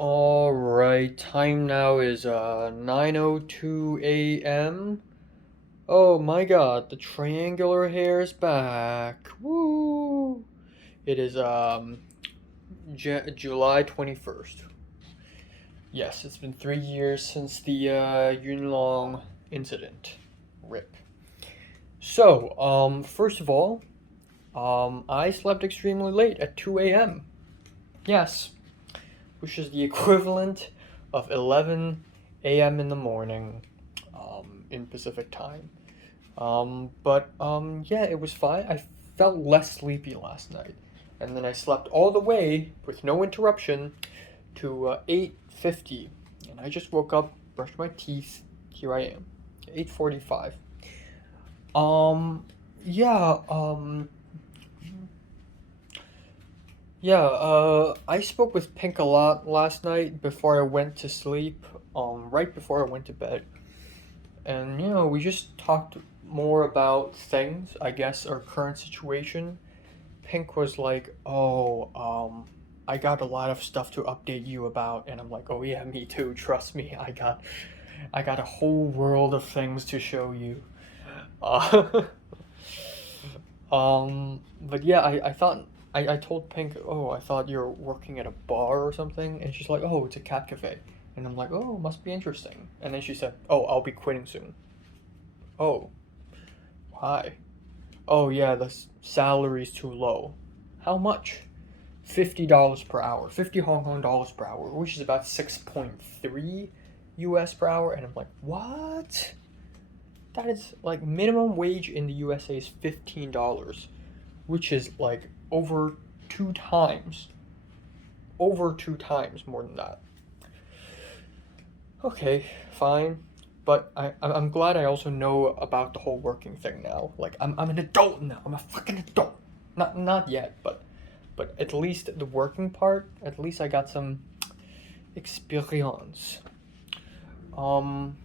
Alright, time now is 9:02 a.m. Oh my god, the triangular hair is back. Woo! It is July 21st. Yes, it's been 3 years since the Yunlong incident. RIP. So, first of all, I slept extremely late at 2 a.m. Yes, which is the equivalent of 11 a.m. in the morning, in Pacific time. But yeah, it was fine. I felt less sleepy last night, and then I slept all the way with no interruption to 8:50, and I just woke up, brushed my teeth. Here I am, 8:45. Um, yeah. I spoke with Pink a lot last night before I went to sleep, right before I went to bed. And, we just talked more about things, I guess, our current situation. Pink was like, oh, I got a lot of stuff to update you about. And I'm like, oh yeah, me too, trust me, I got a whole world of things to show you. Uh, but yeah, I thought I told Pink, oh, I thought you were working at a bar or something, and she's like, oh, it's a cat cafe, and I'm like, oh, must be interesting. And then she said, oh, I'll be quitting soon. Oh, why? Oh yeah, the salary's too low. How much? $50 per hour, 50 Hong Kong dollars per hour, which is about 6.3 US per hour, and I'm like, what? That is like minimum wage in the USA is $15, which is like over two times more than that. Okay, fine, but I'm glad I also know about the whole working thing now. Like I'm an adult now. I'm a fucking adult. Not yet, but at least the working part. At least I got some experience. Um,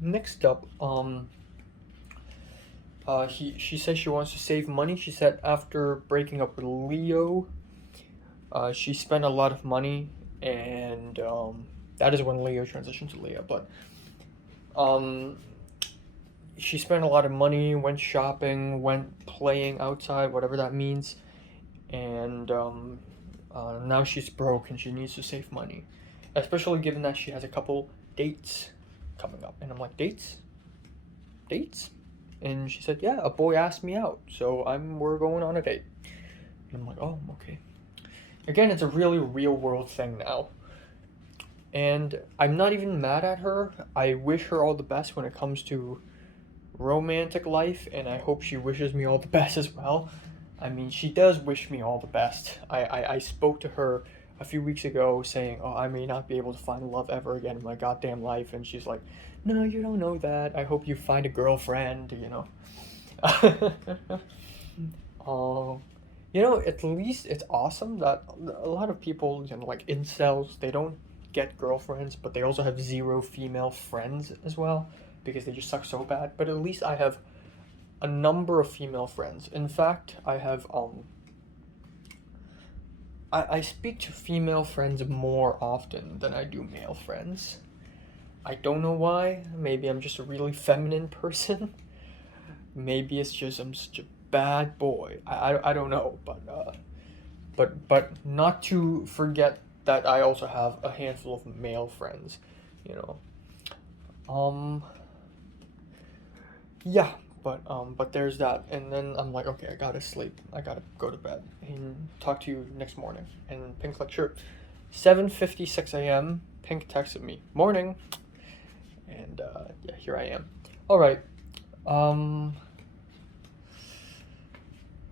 Next up, she says she wants to save money. She said after breaking up with Leo, she spent a lot of money, and that is when Leo transitioned to Leah. But um, she spent a lot of money, went shopping, went playing outside, whatever that means, and now she's broke and she needs to save money, especially given that she has a couple dates coming up. And I'm like, dates? Dates? And she said, yeah, a boy asked me out, so we're going on a date. And I'm like, oh, okay. Again, it's a really real world thing now. And I'm not even mad at her. I wish her all the best when it comes to romantic life, and I hope she wishes me all the best as well. I mean, she does wish me all the best. I spoke to her a few weeks ago saying, oh, I may not be able to find love ever again in my goddamn life. And she's like, no, you don't know that. I hope you find a girlfriend, Oh, at least it's awesome that a lot of people, like incels, they don't get girlfriends, but they also have zero female friends as well because they just suck so bad. But at least I have a number of female friends. In fact, I speak to female friends more often than I do male friends. I don't know why. Maybe I'm just a really feminine person. Maybe it's just I'm such a bad boy. I don't know, but not to forget that I also have a handful of male friends, you know. Um, yeah, but there's that, and then I'm like, okay, I gotta sleep. I gotta go to bed and talk to you next morning. And Pink's like, sure. 7:56 a.m. Pink texted me, morning, and yeah, here I am. All right. Um.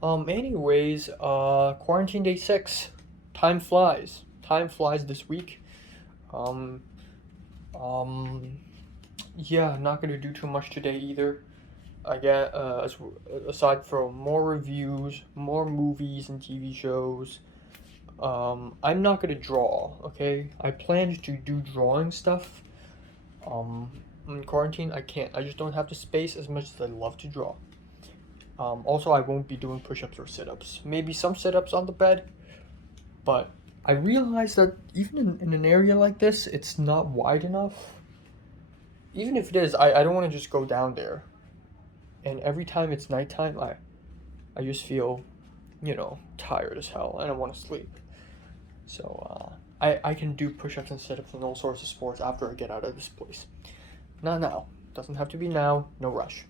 Anyways, quarantine day 6. Time flies. Time flies this week. Um. Um. Yeah, not gonna do too much today either. I get aside from more reviews, more movies and TV shows. I'm not gonna draw. Okay, I planned to do drawing stuff. Um, in quarantine, I can't. I just don't have the space as much as I love to draw. Also, I won't be doing push-ups or sit-ups. Maybe some sit-ups on the bed, but I realized that even in an area like this, it's not wide enough. Even if it is, I don't want to just go down there. And every time it's nighttime, I just feel, tired as hell and I want to sleep. So I can do push-ups and sit-ups and all sorts of sports after I get out of this place. Not now. Doesn't have to be now. No rush.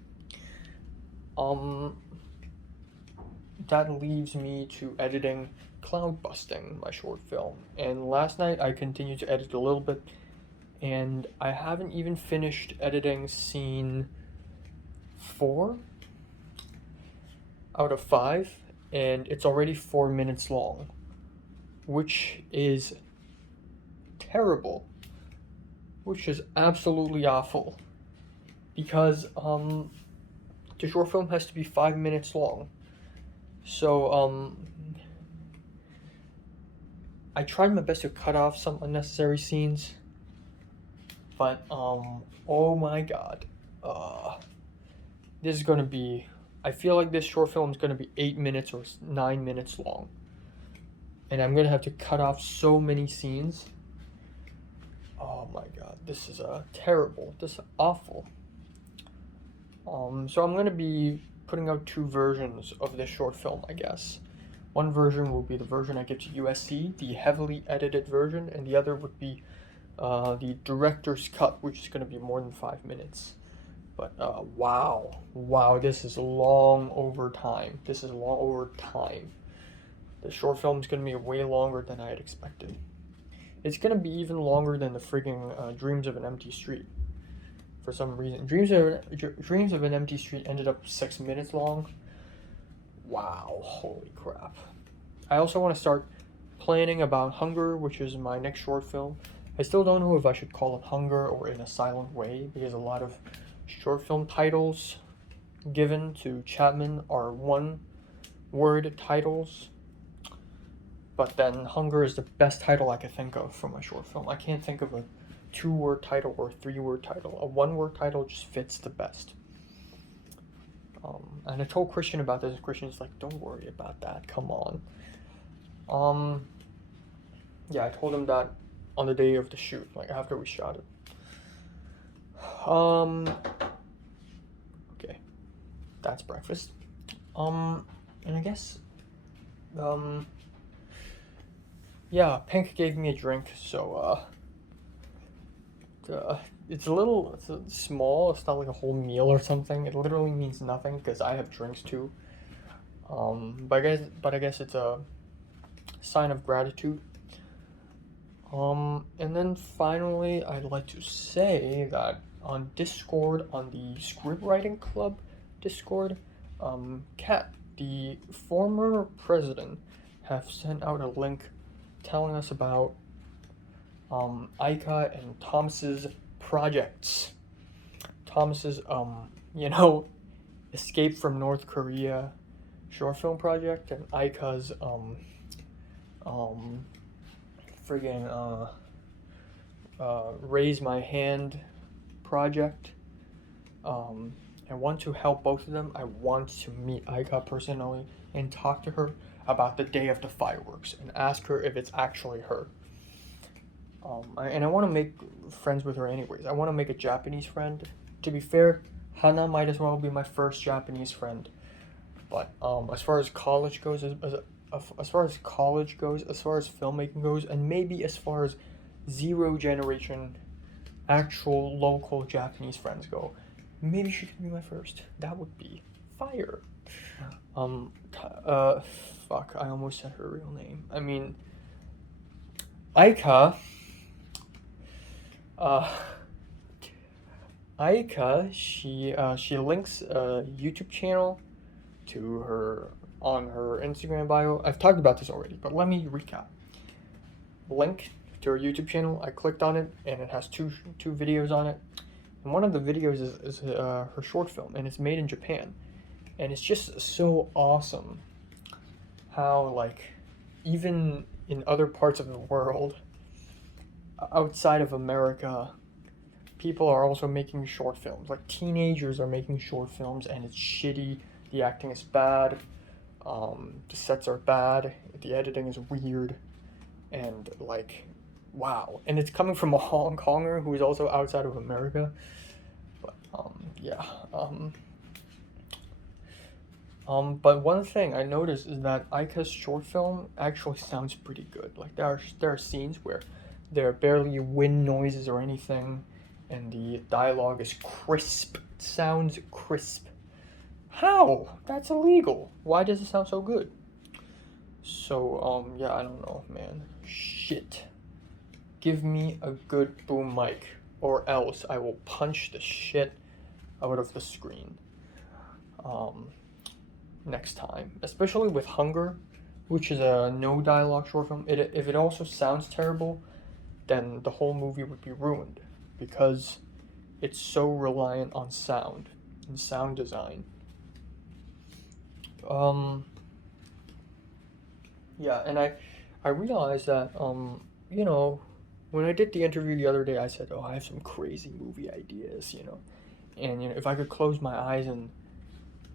That leaves me to editing Cloud Busting, my short film. And last night I continued to edit a little bit, and I haven't even finished editing scene 4 out of 5, and it's already 4 minutes long, which is terrible, which is absolutely awful, because the short film has to be 5 minutes long. So I tried my best to cut off some unnecessary scenes, but oh my god, this is gonna be. I feel like this short film is gonna be 8 minutes or 9 minutes long, and I'm gonna have to cut off so many scenes. Oh my god, this is terrible. This is awful. So I'm gonna be putting out 2 versions of this short film, I guess. One version will be the version I give to USC, the heavily edited version, and the other would be the director's cut, which is going to be more than 5 minutes. But wow, this is long over time. This is long over time. The short film is going to be way longer than I had expected. It's going to be even longer than the freaking Dreams of an Empty Street. For some reason, Dreams of an Empty Street ended up 6 minutes long. Wow, holy crap. I also want to start planning about Hunger, which is my next short film. I still don't know if I should call it Hunger or In a Silent Way, because a lot of short film titles given to Chapman are one-word titles. But then Hunger is the best title I could think of for my short film. I can't think of a 2-word title or a 3-word title. A 1-word title just fits the best. And I told Christian about this, and Christian's like, don't worry about that, come on. Yeah, I told him that on the day of the shoot, like after we shot it. Okay, that's breakfast. And I guess, yeah, Pink gave me a drink, so, it's small. It's not like a whole meal or something. It literally means nothing because I have drinks too. But I guess it's a sign of gratitude. And then finally, I'd like to say that on Discord, on the Script Writing Club Discord, Kat, the former president, have sent out a link telling us about Aika and Thomas's projects. Thomas's Escape from North Korea short film project, and Aika's Raise My Hand project. I want to help both of them. I want to meet Aika personally and talk to her about the day of the fireworks and ask her if it's actually her. And I want to make friends with her anyways. I want to make a Japanese friend. To be fair, Hana might as well be my first Japanese friend. But as far as college goes, as far as filmmaking goes, and maybe as far as zero generation actual local Japanese friends go, maybe she could be my first. That would be fire. Fuck, I almost said her real name. I mean, Aika, she links a YouTube channel to her on her Instagram bio. I've talked about this already, but let me recap. Link to her YouTube channel. I clicked on it, and it has two videos on it. And one of the videos is her short film, and it's made in Japan. And it's just so awesome how, like, even in other parts of the world, outside of America, people are also making short films. Like, teenagers are making short films, and it's shitty. The acting is bad. The sets are bad. The editing is weird. and like, wow. And it's coming from a Hong Konger who is also outside of America. But yeah. But one thing I noticed is that Aika's short film actually sounds pretty good. Like there are scenes where there are barely wind noises or anything, and the dialogue is crisp. It sounds crisp. How? That's illegal. Why does it sound so good? So yeah, I don't know, man. Shit. Give me a good boom mic, or else I will punch the shit out of the screen. Um, Next time, especially with Hunger, which is a no dialogue short film. If it also sounds terrible, then the whole movie would be ruined because it's so reliant on sound and sound design. Um, yeah, and I realized that you know, when I did the interview the other day, I said, "Oh, I have some crazy movie ideas," and if I could close my eyes and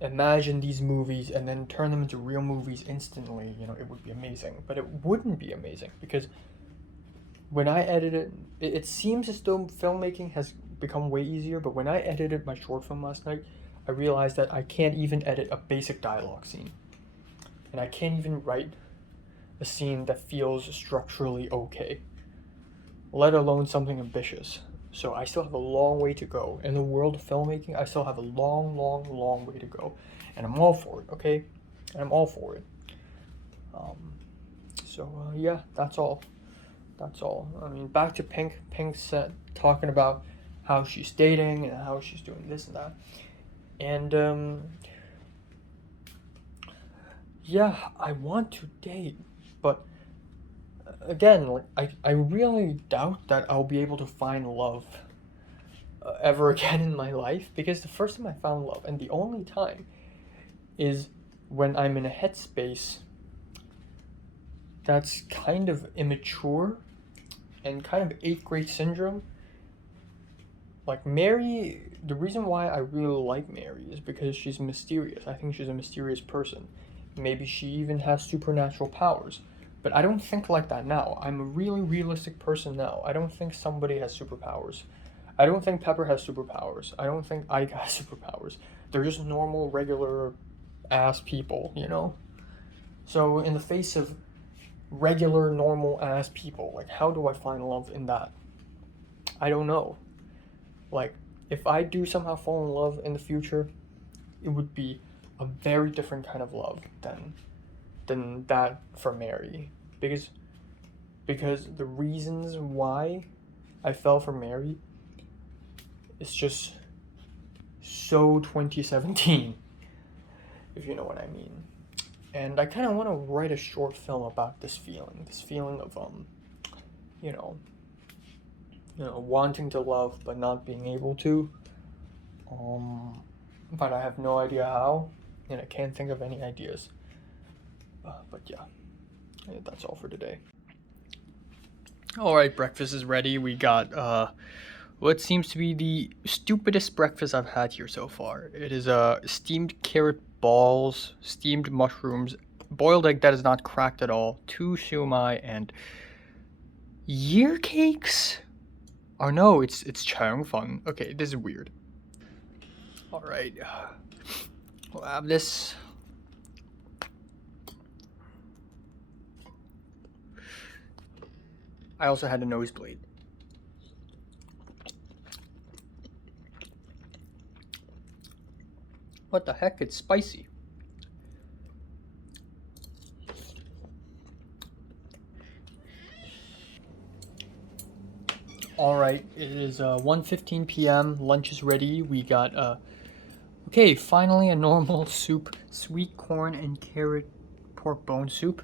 imagine these movies and then turn them into real movies instantly, it would be amazing. But it wouldn't be amazing because when I edit it seems as though filmmaking has become way easier. But when I edited my short film last night, I realized that I can't even edit a basic dialogue scene, and I can't even write a scene that feels structurally okay, let alone something ambitious. So I still have a long way to go. In the world of filmmaking, I still have a long, long, long way to go. And I'm all for it, okay? And I'm all for it. Yeah, that's all. That's all. I mean, back to Pink. Pink said, talking about how she's dating and how she's doing this and that. And, yeah, I want to date. But, again, like, I really doubt that I'll be able to find love ever again in my life, because the first time I found love, and the only time, is when I'm in a headspace that's kind of immature and kind of 8th grade syndrome. Like Mary, the reason why I really like Mary is because she's mysterious. I think she's a mysterious person. Maybe she even has supernatural powers. But I don't think like that now. I'm a really realistic person now. I don't think somebody has superpowers. I don't think Pepper has superpowers. I don't think Ike has superpowers. They're just normal, regular ass people. So in the face of regular, normal ass people, like, how do I find love in that? I don't know. Like, if I do somehow fall in love in the future, it would be a very different kind of love than that for Mary. Because the reasons why I fell for Mary is just so 2017, if you know what I mean. And I kind of want to write a short film about this feeling of wanting to love but not being able to. But I have no idea how, and I can't think of any ideas. But yeah, that's all for today. All right, breakfast is ready. We got what seems to be the stupidest breakfast I've had here so far. It is steamed carrot balls, steamed mushrooms, boiled egg that is not cracked at all, 2 siumai, and year cakes? Or no, it's Changfeng. Okay, this is weird. All right, we'll have this. I also had a nosebleed. What the heck? It's spicy. All right, it is 1:15 p.m. Lunch is ready. We got okay, finally a normal soup, sweet corn and carrot pork bone soup.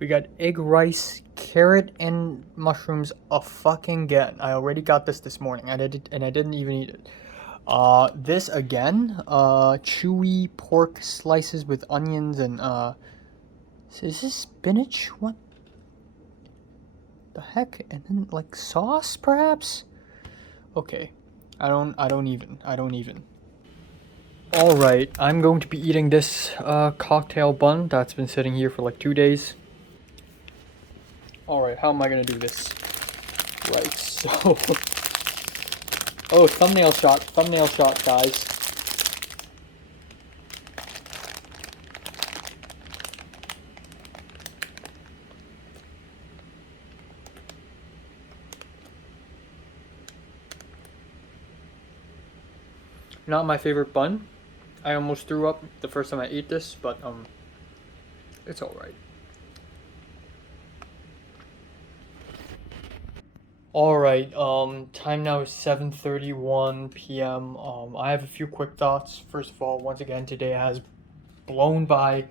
We got egg rice, carrot and mushrooms again. I already got this morning. I didn't even eat it. This again, chewy pork slices with onions and is this spinach? What the heck? And then like sauce, perhaps? Okay, I don't even. All right, I'm going to be eating this cocktail bun that's been sitting here for like 2 days. Alright, how am I gonna do this? Right, so... oh, thumbnail shot, guys. Not my favorite bun. I almost threw up the first time I ate this, but it's alright. Alright, time now is 7:31 p.m. I have a few quick thoughts. First of all, once again, today has blown by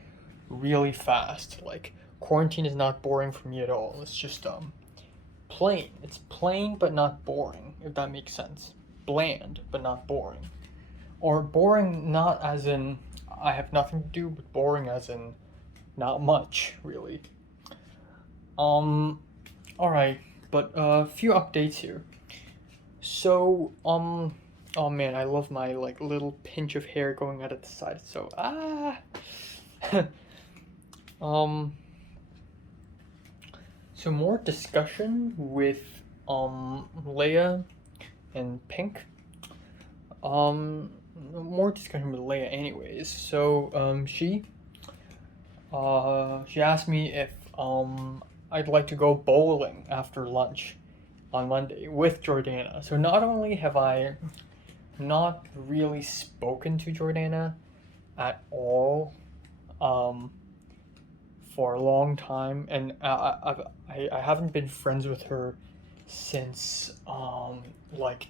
really fast. Like, quarantine is not boring for me at all. It's just, plain. It's plain but not boring, if that makes sense. Bland but not boring. Or boring not as in I have nothing to do, but boring as in not much, really. Alright, but a few updates here. So, oh man, I love my, like, little pinch of hair going out at the side, so, so more discussion with, Leia and Pink. More discussion with Leia anyways. So, she asked me if, I'd like to go bowling after lunch on Monday with Jordana. So not only have I not really spoken to Jordana at all, for a long time, and I haven't been friends with her since, like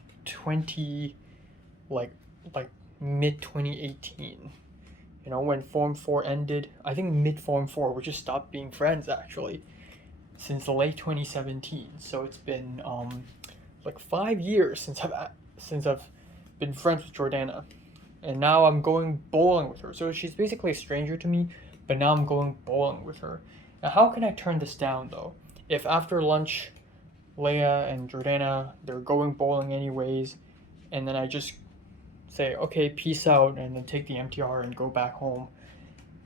mid 2018. You know, when Form 4 ended. I think mid Form 4, we just stopped being friends actually, since the late 2017. So it's been like 5 years since I've been friends with Jordana, and now I'm going bowling with her. So she's basically a stranger to me, but now I'm going bowling with her. Now, how can I turn this down though? If after lunch, Leia and Jordana, they're going bowling anyways, and then I just say, okay, peace out, and then take the MTR and go back home,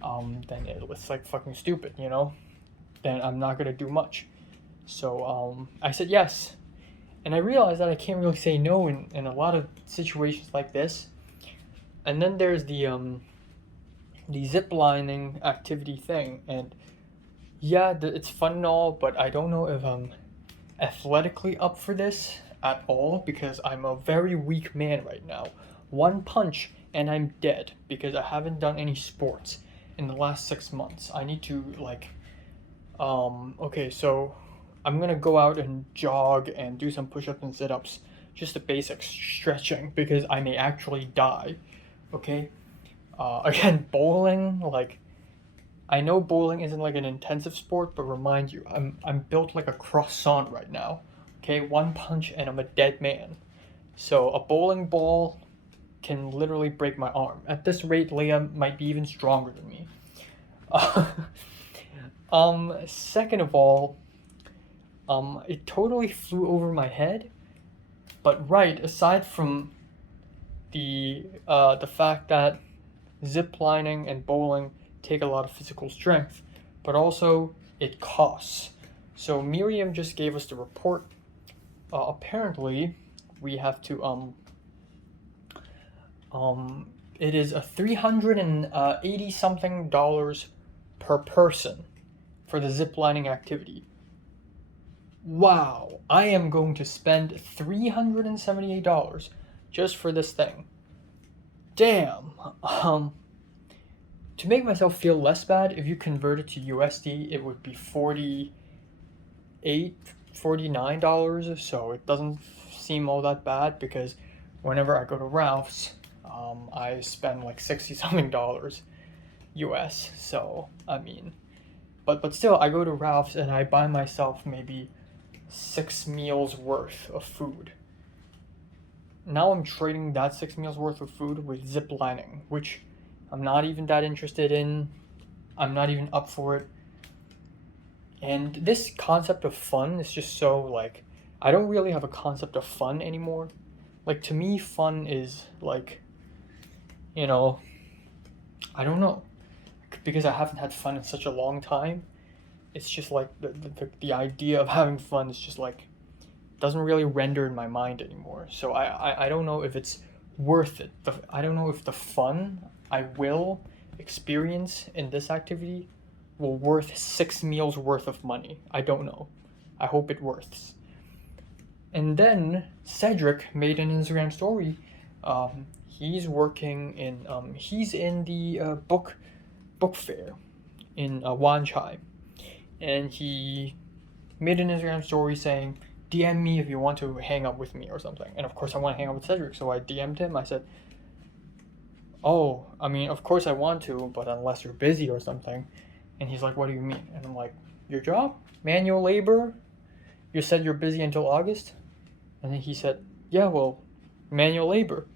then it's like fucking stupid, you know? Then I'm not gonna do much. So I said yes. And I realized that I can't really say no in a lot of situations like this. And then there's the zip lining activity thing, and yeah, it's fun and all, but I don't know if I'm athletically up for this at all, because I'm a very weak man right now. One punch and I'm dead, because I haven't done any sports in the last 6 months. I need to, like, okay, so I'm gonna go out and jog and do some push-ups and sit-ups, just the basic stretching, because I may actually die, okay? Again, bowling, like, I know bowling isn't like an intensive sport, but remind you, I'm built like a croissant right now, okay? One punch and I'm a dead man. So a bowling ball can literally break my arm. At this rate, Leia might be even stronger than me. Second of all, it totally flew over my head. But right, aside from the fact that zip lining and bowling take a lot of physical strength, but also it costs. So Miriam just gave us the report. Apparently, we have to it is a $380 something per person for the ziplining activity. Wow, I am going to spend $378 just for this thing. Damn. To make myself feel less bad, if you convert it to USD, it would be $49, so it doesn't seem all that bad, because whenever I go to Ralph's, I spend like $60 something US. So I mean, but still, I go to Ralph's and I buy myself maybe 6 meals worth of food. Now I'm trading that 6 meals worth of food with zip lining, which I'm not even that interested in. I'm not even up for it. And this concept of fun is just so, like, I don't really have a concept of fun anymore. Like, to me, fun is like, you know, I don't know, because I haven't had fun in such a long time. it's just like the idea of having fun is just like doesn't really render in my mind anymore. So I don't know if it's worth it. I don't know if the fun I will experience in this activity will worth 6 meals worth of money. I don't know. I hope it worths. And then Cedric made an Instagram story. He's working in he's in the book fair in Wan Chai, and he made an Instagram story saying, DM me if you want to hang out with me or something. And of course I want to hang out with Cedric, so I DM'd him. I said, oh, I mean, of course I want to, but unless you're busy or something. And he's like, what do you mean? And I'm like, your job? Manual labor? You said you're busy until August? And then he said, yeah, well, manual labor.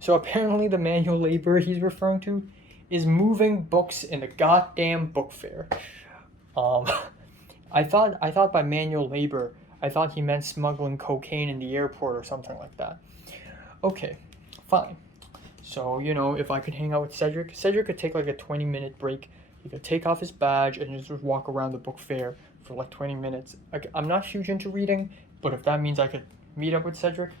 So apparently the manual labor he's referring to is moving books in the goddamn book fair. I thought by manual labor, I thought he meant smuggling cocaine in the airport or something like that. Okay, fine. So, you know, if I could hang out with Cedric could take like a 20-minute break. He could take off his badge and just walk around the book fair for like 20 minutes. I'm not huge into reading, but if that means I could meet up with Cedric,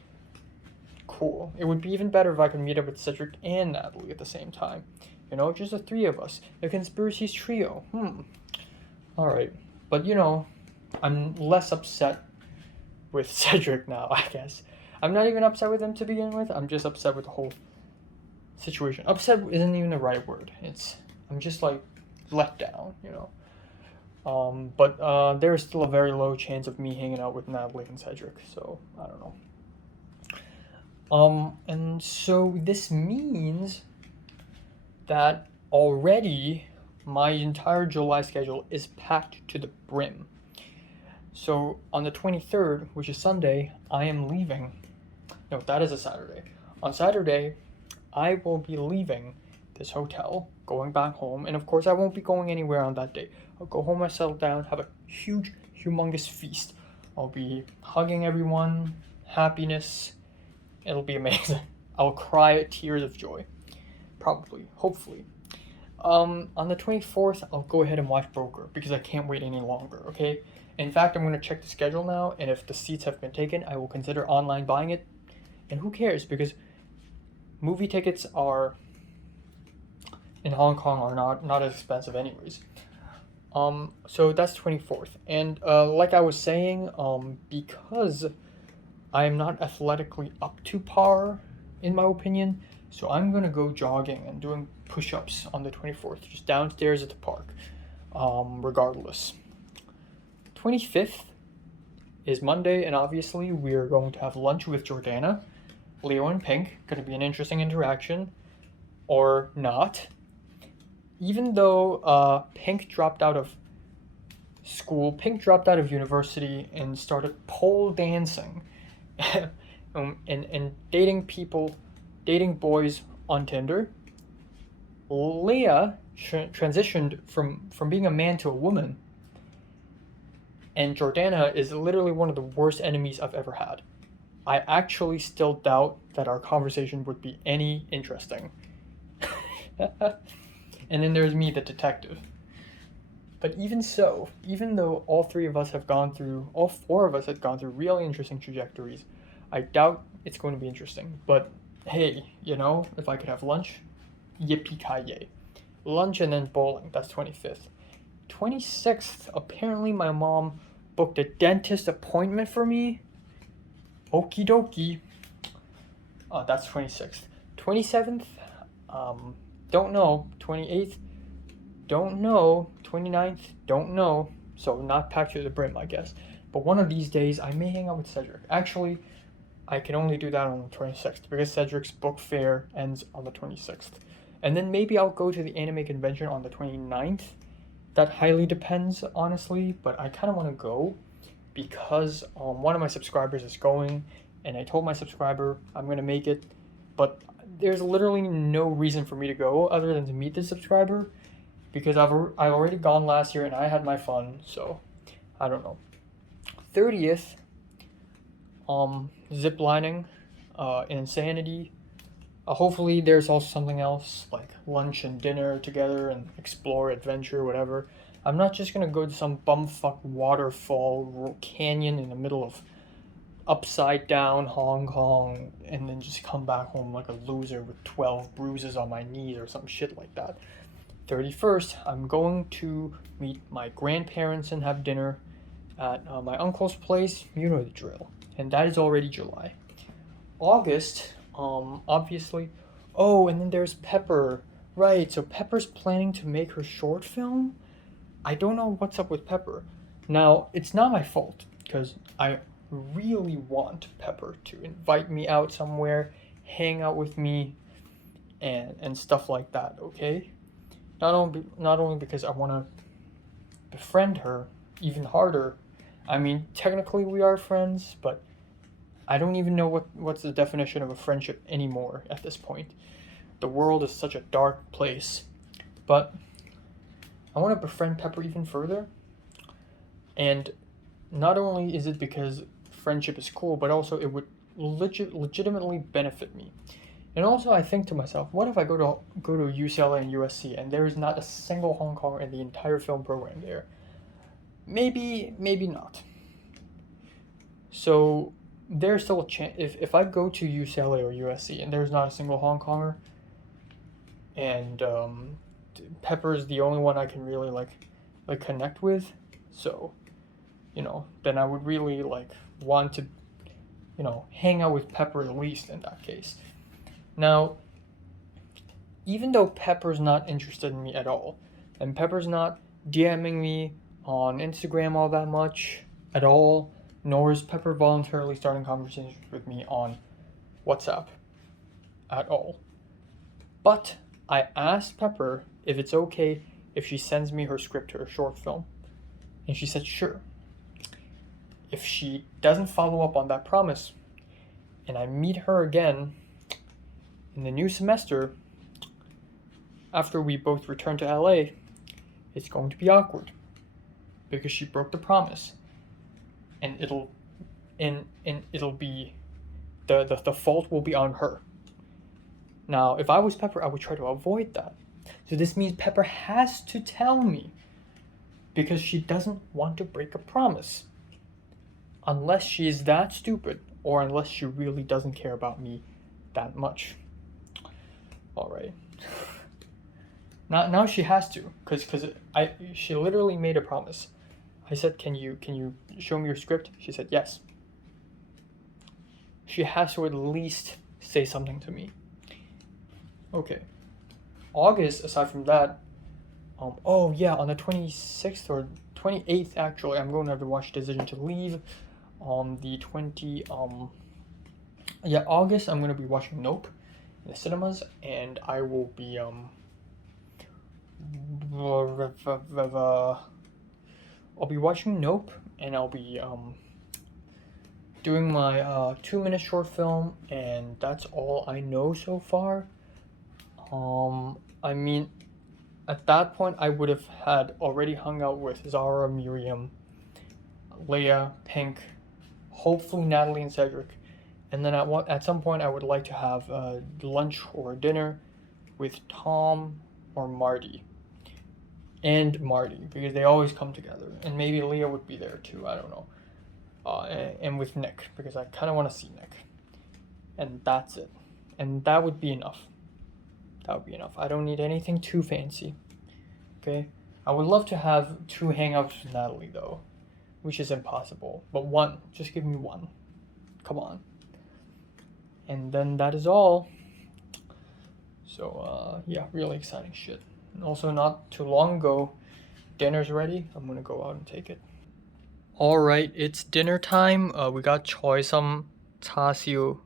cool. It would be even better if I could meet up with Cedric and Natalie at the same time. You know, just the three of us. The Conspiracies trio. Alright. But, you know, I'm less upset with Cedric now, I guess. I'm not even upset with him to begin with. I'm just upset with the whole situation. Upset isn't even the right word. I'm just like let down, you know. But there's still a very low chance of me hanging out with Natalie and Cedric, so I don't know. And so this means that already my entire July schedule is packed to the brim. So on the 23rd, which is Sunday, I am leaving. No, that is a Saturday. On Saturday, I will be leaving this hotel, going back home, and of course I won't be going anywhere on that day. I'll go home, I settle down, have a huge, humongous feast. I'll be hugging everyone, happiness. It'll be amazing. I'll cry tears of joy. Probably, hopefully. On the 24th, I'll go ahead and watch Broker because I can't wait any longer, okay? In fact, I'm going to check the schedule now, and if the seats have been taken, I will consider online buying it. And who cares, because movie tickets are in Hong Kong are not as expensive anyways. So that's 24th. And like I was saying, because I am not athletically up to par, in my opinion, so I'm going to go jogging and doing push-ups on the 24th, just downstairs at the park, regardless. 25th is Monday, and obviously we're going to have lunch with Jordana, Leo, and Pink. Going to be an interesting interaction, or not. Even though Pink dropped out of school, Pink dropped out of university and started pole dancing and dating boys on Tinder. Leah transitioned from being a man to a woman, and Jordana is literally one of the worst enemies I've ever had. I actually still doubt that our conversation would be any interesting. And then there's me, the detective. But even so, even though all four of us have gone through really interesting trajectories, I doubt it's going to be interesting. But hey, you know, if I could have lunch, yippee-ki-yay. Lunch and then bowling, that's 25th. 26th, apparently my mom booked a dentist appointment for me. Okie dokie. That's 26th. 27th, don't know. 28th, don't know. 29th, don't know. So not packed to the brim, I guess. But one of these days, I may hang out with Cedric. Actually, I can only do that on the 26th because Cedric's book fair ends on the 26th. And then maybe I'll go to the anime convention on the 29th. That highly depends, honestly, but I kind of want to go because one of my subscribers is going, and I told my subscriber I'm going to make it, but there's literally no reason for me to go other than to meet the subscriber because I've already gone last year and I had my fun, so I don't know. 30th, zip lining, Insanity. Hopefully there's also something else like lunch and dinner together and explore, adventure, whatever. I'm not just gonna go to some bumfuck waterfall canyon in the middle of upside down Hong Kong and then just come back home like a loser with 12 bruises on my knees or some shit like that. 31st, I'm going to meet my grandparents and have dinner at my uncle's place. You know the drill. And that is already July. August, obviously. Oh, and then there's Pepper. Right, so Pepper's planning to make her short film? I don't know what's up with Pepper. Now, it's not my fault, because I really want Pepper to invite me out somewhere, hang out with me, and stuff like that, okay? Not only because I want to befriend her even harder. I mean, technically we are friends, but I don't even know what's the definition of a friendship anymore at this point. The world is such a dark place. But I want to befriend Pepper even further. And not only is it because friendship is cool, but also it would legitimately benefit me. And also, I think to myself, what if I go to UCLA and USC and there is not a single Hong Konger in the entire film program there? Maybe not. So there's still a chance. If I go to UCLA or USC and there's not a single Hong Konger, and Pepper is the only one I can really like connect with, so then I would really want to hang out with Pepper at least in that case. Now, even though Pepper's not interested in me at all, and Pepper's not DMing me on Instagram all that much at all, nor is Pepper voluntarily starting conversations with me on WhatsApp at all. But I asked Pepper if it's okay if she sends me her script to her short film, and she said sure. If she doesn't follow up on that promise, and I meet her again in the new semester, after we both return to LA, it's going to be awkward because she broke the promise, and it'll be the fault will be on her. Now, if I was Pepper, I would try to avoid that. So this means Pepper has to tell me because she doesn't want to break a promise, unless she is that stupid or unless she really doesn't care about me that much. All right. Now she has to, cause she literally made a promise. I said, can you show me your script? She said yes. She has to at least say something to me. Okay. August, aside from that, on the 26th or 28th actually, I'm going to have to watch Decision to Leave. On the August, I'm going to be watching Nope in the cinemas, and I will be I'll be watching Nope, and I'll be doing my 2-minute short film, and that's all I know so far. I mean, at that point, I would have had already hung out with Zara, Miriam, Leia, Pink, hopefully Natalie and Cedric, and then at some point I would like to have lunch or dinner with Tom or Marty. And Marty, because they always come together, and maybe Leah would be there too. I don't know. And with Nick, because I kind of want to see Nick, and that's it. And that would be enough. I don't need anything too fancy. Okay. I would love to have 2 hangouts with Natalie though, which is impossible. But 1, just give me 1. Come on. And then that is all. So really exciting shit. And also, not too long ago, dinner's ready. I'm gonna go out and take it. All right, it's dinner time. We got choy sum char siu.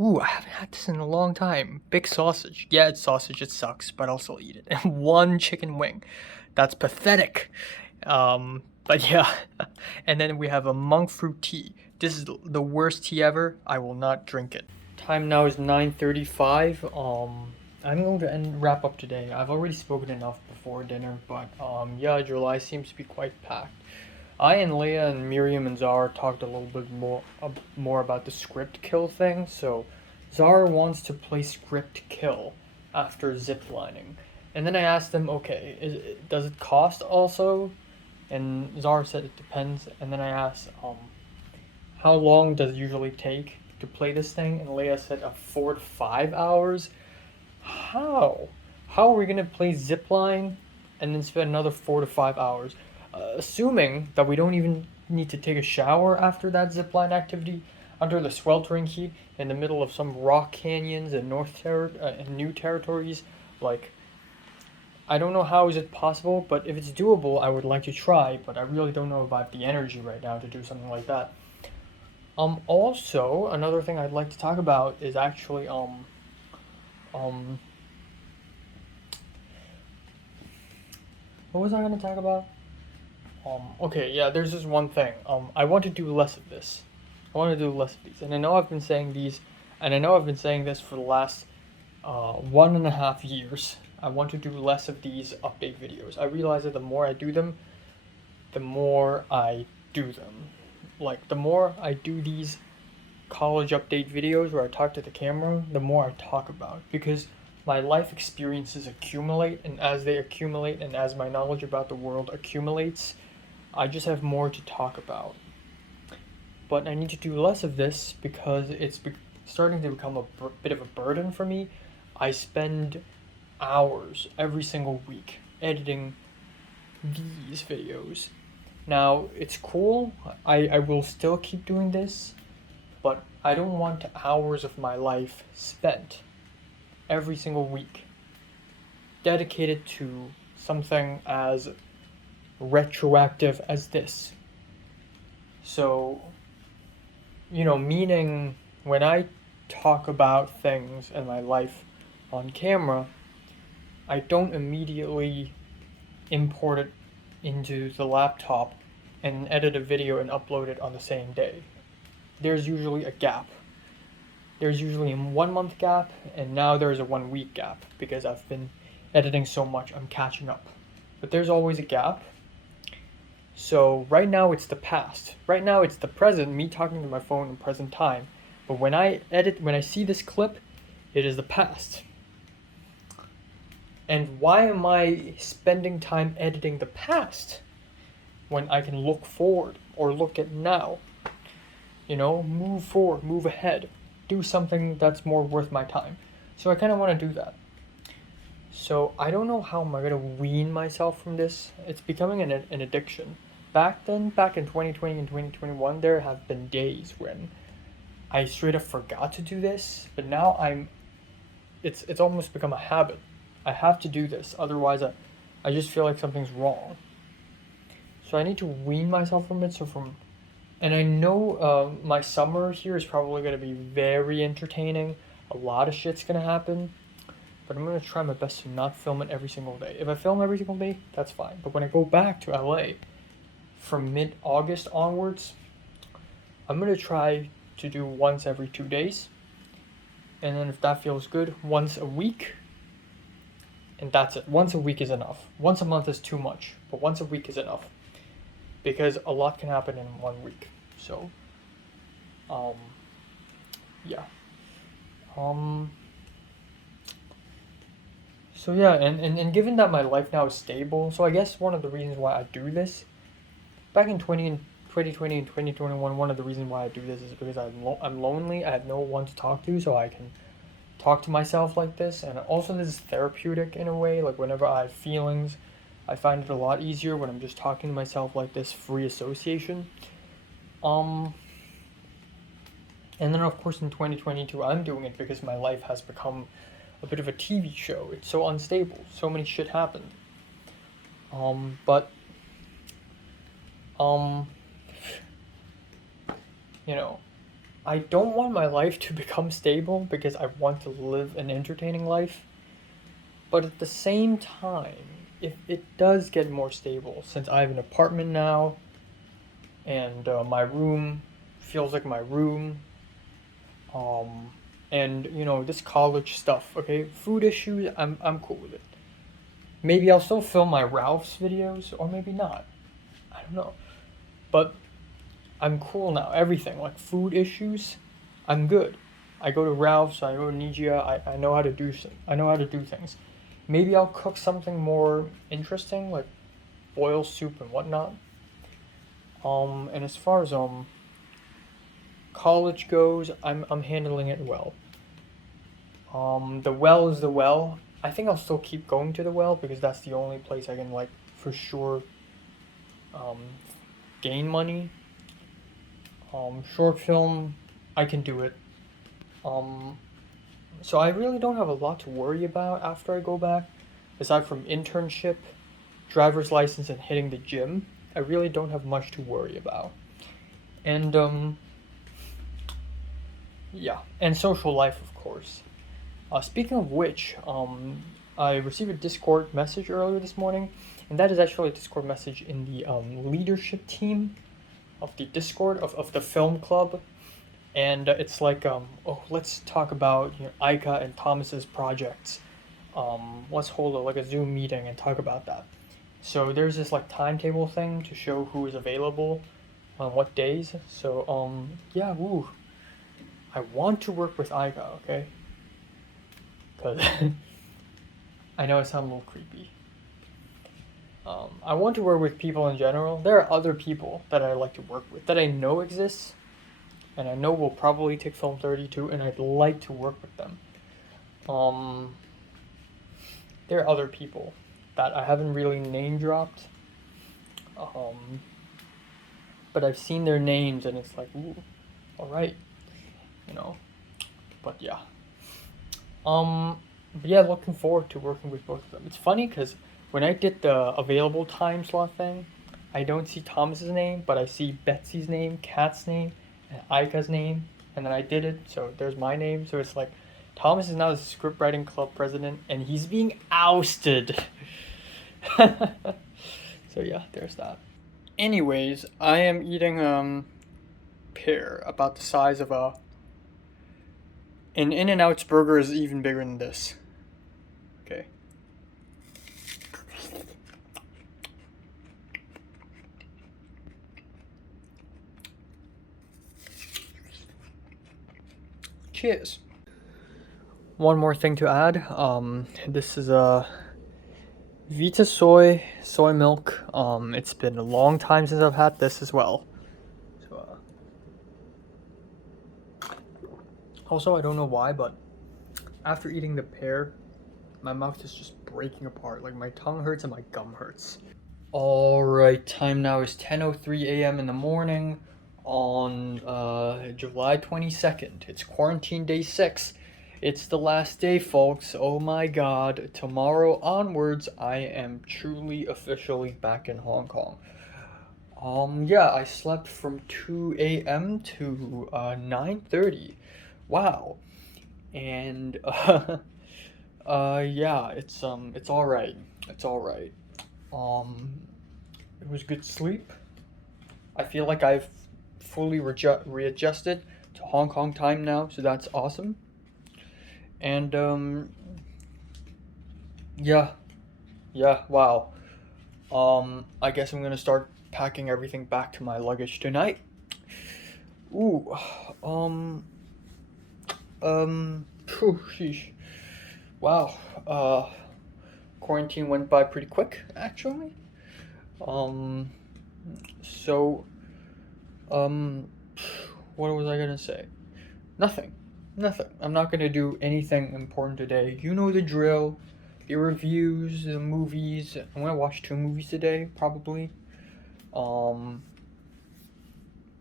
Ooh, I haven't had this in a long time. Big sausage. Yeah, it's sausage. It sucks, but I'll still eat it. And 1 chicken wing. That's pathetic. But yeah. And then we have a monk fruit tea. This is the worst tea ever. I will not drink it. Time now is 9:35. I'm going to wrap up today. I've already spoken enough before dinner, but July seems to be quite packed. I and Leia and Miriam and Zara talked a little bit more about the script kill thing. So Zara wants to play script kill after ziplining. And then I asked them, okay, does it cost also? And Zara said it depends. And then I asked, how long does it usually take to play this thing? And Leia said 4 to 5 hours. How? How are we gonna play Zipline and then spend another 4 to 5 hours? Assuming that we don't even need to take a shower after that zipline activity under the sweltering heat in the middle of some rock canyons and and new territories. Like, I don't know how is it possible, but if it's doable, I would like to try. But I really don't know if I have the energy right now to do something like that. Also, another thing I'd like to talk about is actually um, what was I gonna talk about? Okay, yeah, there's this one thing. I want to do less of this. I want to do less of these, and I know I've been saying these, and I know I've been saying this for the last 1.5 years. I want to do less of these update videos. I realize that the more I do them, the more I do them. Like, the more I do these college update videos where I talk to the camera, the more I talk about. Because my life experiences accumulate, and as they accumulate, and as my knowledge about the world accumulates, I just have more to talk about. But I need to do less of this because it's starting to become a bit of a burden for me. I spend hours every single week editing these videos. Now, it's cool. I will still keep doing this, but I don't want hours of my life spent every single week dedicated to something as retroactive as this. So, meaning when I talk about things in my life on camera, I don't immediately import it into the laptop and edit a video and upload it on the same day. There's usually a gap. There's usually a 1 month gap, and now there's a 1 week gap because I've been editing so much, I'm catching up. But there's always a gap. So right now it's the past. Right now it's the present, me talking to my phone in present time. But when I see this clip, it is the past. And why am I spending time editing the past when I can look forward or look at now? Move forward, move ahead, do something that's more worth my time. So I kind of want to do that. So I don't know how am I going to wean myself from this. It's becoming an addiction. Back in 2020 and 2021, there have been days when I straight up forgot to do this, but now it's almost become a habit. I have to do this, otherwise I just feel like something's wrong. So I need to wean myself from it. And I know my summer here is probably going to be very entertaining. A lot of shit's going to happen. But I'm going to try my best to not film it every single day. If I film every single day, that's fine. But when I go back to LA from mid-August onwards, I'm going to try to do once every 2 days. And then if that feels good, once a week. And that's it. Once a week is enough. Once a month is too much. But once a week is enough. Because a lot can happen in 1 week. So, yeah. So yeah, and given that my life now is stable, so I guess one of the reasons why I do this, back in 2020 and 2021, one of the reasons why I do this is because I'm lonely, I have no one to talk to, so I can talk to myself like this, and also this is therapeutic in a way, like whenever I have feelings, I find it a lot easier when I'm just talking to myself like this, free association. And then of course in 2022 I'm doing it because my life has become a bit of a TV show. It's so unstable. So many shit happened. But I don't want my life to become stable because I want to live an entertaining life. But at the same time, if it does get more stable, since I have an apartment now, and my room feels like my room, and this college stuff, okay, food issues, I'm cool with it. Maybe I'll still film my Ralph's videos, or maybe not. I don't know. But I'm cool now. Everything, like food issues, I'm good. I go to Ralph's, I go to Nijia, I know how to do things. maybe I'll cook something more interesting, like boil soup and whatnot. And as far as college goes, I'm handling it well. The well is the well. I think I'll still keep going to the well because that's the only place I can like for sure um, gain money. Short film, I can do it. Um, so I really don't have a lot to worry about after I go back, aside from internship, driver's license, and hitting the gym. I really don't have much to worry about. And yeah, and social life, of course. Speaking of which, I received a Discord message earlier this morning, and that is actually a Discord message in the leadership team of the Discord of the film club. And it's like, oh, let's talk about Ika and Thomas's projects. Let's hold like a Zoom meeting and talk about that. So there's this like timetable thing to show who is available on what days. So yeah, woo. I want to work with Ika, okay? Because I know it sounds a little creepy. I want to work with people in general. There are other people that I like to work with that I know exists, and I know will probably take Film 32, and I'd like to work with them. There are other people that I haven't really name dropped, but I've seen their names, and it's like, ooh, all right, you know. But yeah. But yeah, looking forward to working with both of them. It's funny because when I did the available time slot thing, I don't see Thomas's name, but I see Betsy's name, Kat's name, and Aika's name, and then I did it, so there's my name. So it's like Thomas is now the scriptwriting club president, and he's being ousted. So yeah, there's that. Anyways, I am eating pear about the size of a. An In-N-Out's burger is even bigger than this. Okay. Cheers. One more thing to add. This is a Vita soy milk. It's been a long time since I've had this as well. So, also, I don't know why, but after eating the pear, my mouth is just breaking apart. Like my tongue hurts and my gum hurts. Alright, time now is 10:03 a.m. in the morning on July 22nd. It's quarantine day 6. It's the last day, folks. Oh my god. Tomorrow onwards, I am truly officially back in Hong Kong. Yeah, I slept from 2 a.m. to 9:30. Wow. And yeah, it's all right. It's all right. It was good sleep. I feel like I've fully readjusted to Hong Kong time now, so that's awesome. And yeah, wow. I guess I'm gonna start packing everything back to my luggage tonight. Ooh, sheesh. Wow. Quarantine went by pretty quick, actually. Um, so, um, what was I gonna say? Nothing. Nothing. I'm not gonna do anything important today. You know the drill. The reviews, the movies. I'm gonna watch 2 movies today, probably. Um,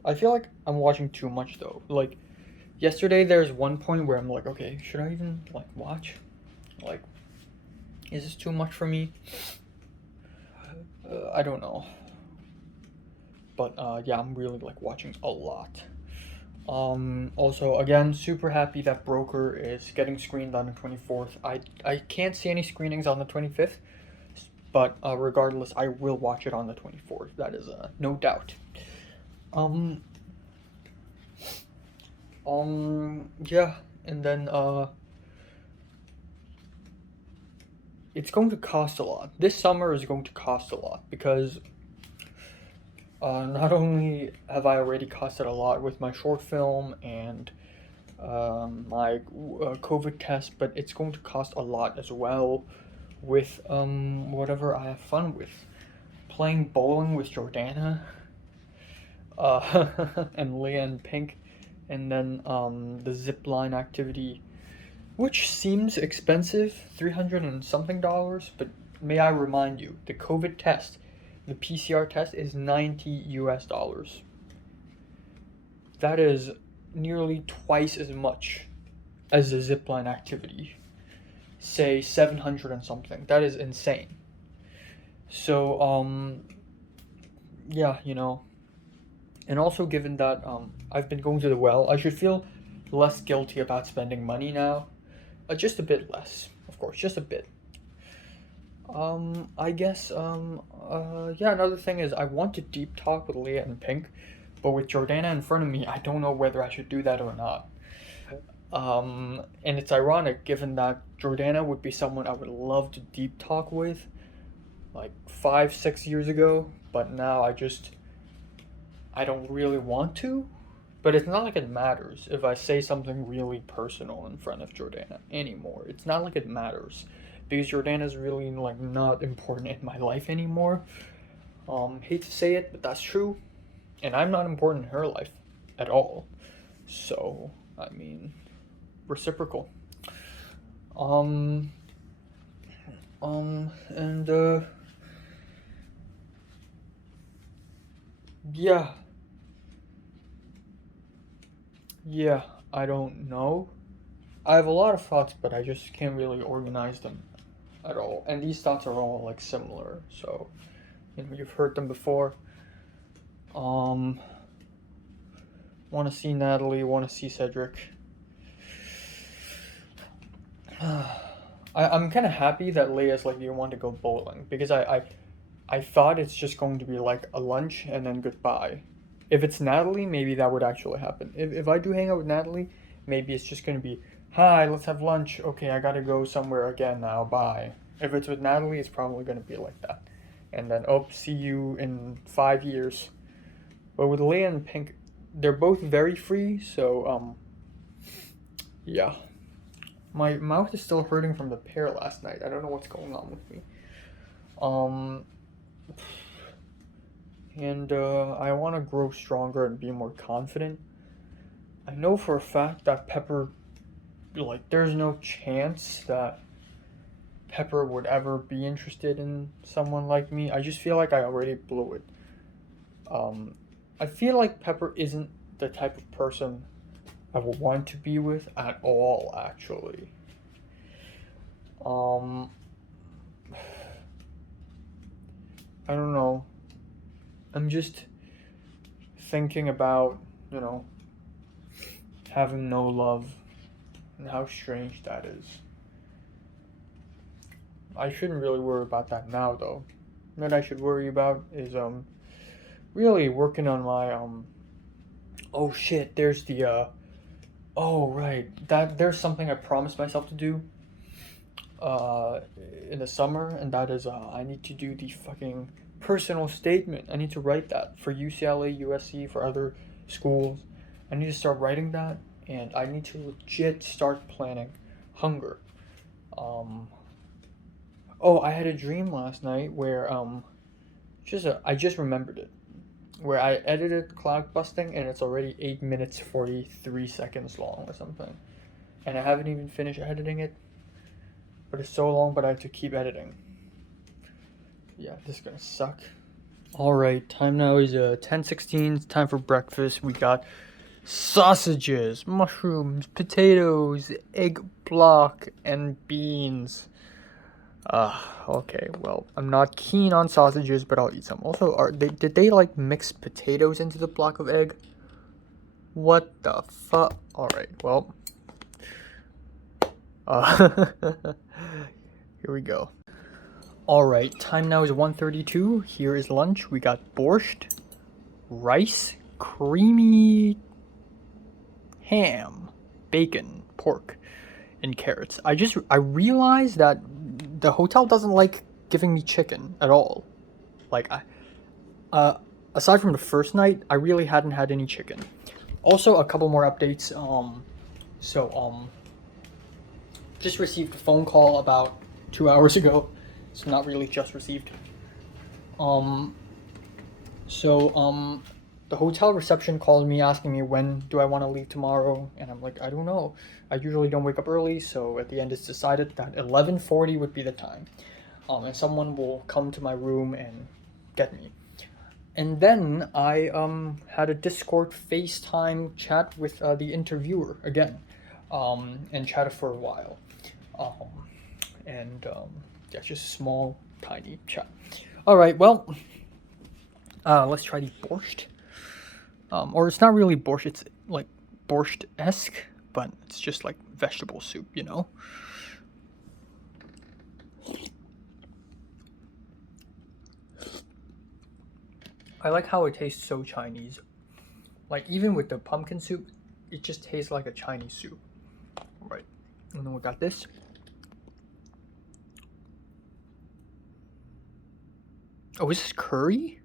I feel like I'm watching too much though. Like, yesterday there's one point where I'm like, okay, should I even like watch? Like, is this too much for me? I don't know. But yeah, I'm really like watching a lot. Also, again, super happy that Broker is getting screened on the 24th. I can't see any screenings on the 25th, but regardless, I will watch it on the 24th. That is no doubt. Yeah, and then it's going to cost a lot. This summer is going to cost a lot because not only have I already costed a lot with my short film and my COVID test, but it's going to cost a lot as well with whatever I have fun with. Playing bowling with Jordana, and Leah and Pink, and then the zip line activity, which seems expensive, 300 and something dollars, but may I remind you, the COVID test, the PCR test is 90 US dollars. That is nearly twice as much as the zipline activity. Say 700 and something. That is insane. So, yeah, and also given that I've been going to the well, I should feel less guilty about spending money now. Just a bit less, of course, just a bit. I guess, yeah, another thing is I want to deep talk with Leah and Pink, but with Jordana in front of me, I don't know whether I should do that or not. And it's ironic given that Jordana would be someone I would love to deep talk with, like 5, 6 years ago, but now I don't really want to. But it's not like it matters if I say something really personal in front of Jordana anymore. It's not like it matters because Jordana's really like not important in my life anymore. Hate to say it, but that's true. And I'm not important in her life at all. So, I mean, reciprocal. And yeah. Yeah, I don't know. I have a lot of thoughts, but I just can't really organize them at all. And these thoughts are all like similar, so you've heard them before. Want to see Natalie, want to see Cedric. I'm kind of happy that Leia's like, you want to go bowling because I thought it's just going to be like a lunch and then goodbye. If it's Natalie, maybe that would actually happen. If I do hang out with Natalie, maybe it's just going to be, hi, let's have lunch. Okay, I gotta go somewhere again now, bye. If it's with Natalie, it's probably going to be like that. And then, oh, see you in 5 years. But with Leah and Pink, they're both very free, so, yeah. My mouth is still hurting from the pear last night. I don't know what's going on with me. And I want to grow stronger and be more confident. I know for a fact that Pepper, like, there's no chance that Pepper would ever be interested in someone like me. I just feel like I already blew it. I feel like Pepper isn't the type of person I would want to be with at all, actually. I don't know. I'm just thinking about, having no love and how strange that is. I shouldn't really worry about that now, though. What I should worry about is, really working on my, oh shit, there's the, oh right, there's something I promised myself to do, in the summer, and that is, I need to do the fucking personal statement. I need to write that for UCLA, USC, for other schools. I need to start writing that, and I need to legit start planning hunger. Oh, I had a dream last night where, I just remembered it, where I edited Cloud Busting, and it's already 8 minutes, 43 seconds long or something. And I haven't even finished editing it, but it's so long, but I have to keep editing. Yeah, this is gonna suck. Alright, time now is 10:16. It's time for breakfast. We got sausages, mushrooms, potatoes, egg block, and beans. Okay, well, I'm not keen on sausages, but I'll eat some. Also, did they like mix potatoes into the block of egg? What the fuck? Alright, well. Here we go. Alright, time now is 1:32. Here is lunch. We got borscht, rice, creamy ham, bacon, pork, and carrots. I realized that the hotel doesn't like giving me chicken at all. Like, aside from the first night, I really hadn't had any chicken. Also, a couple more updates. Just received a phone call about 2 hours ago. It's not really just received. Um, so the hotel reception called me asking me when do I want to leave tomorrow, and I'm like, I don't know. I usually don't wake up early, so at the end it's decided that 11:40 would be the time. And someone will come to my room and get me. And then I had a Discord FaceTime chat with the interviewer again, and chatted for a while. Um, and yeah, just a small, tiny chat. All right, well, let's try the borscht. Or it's not really borscht; it's like borscht-esque, but it's just like vegetable soup, you know. I like how it tastes so Chinese. Like even with the pumpkin soup, it just tastes like a Chinese soup. All right, and then we got this. Oh, is this curry?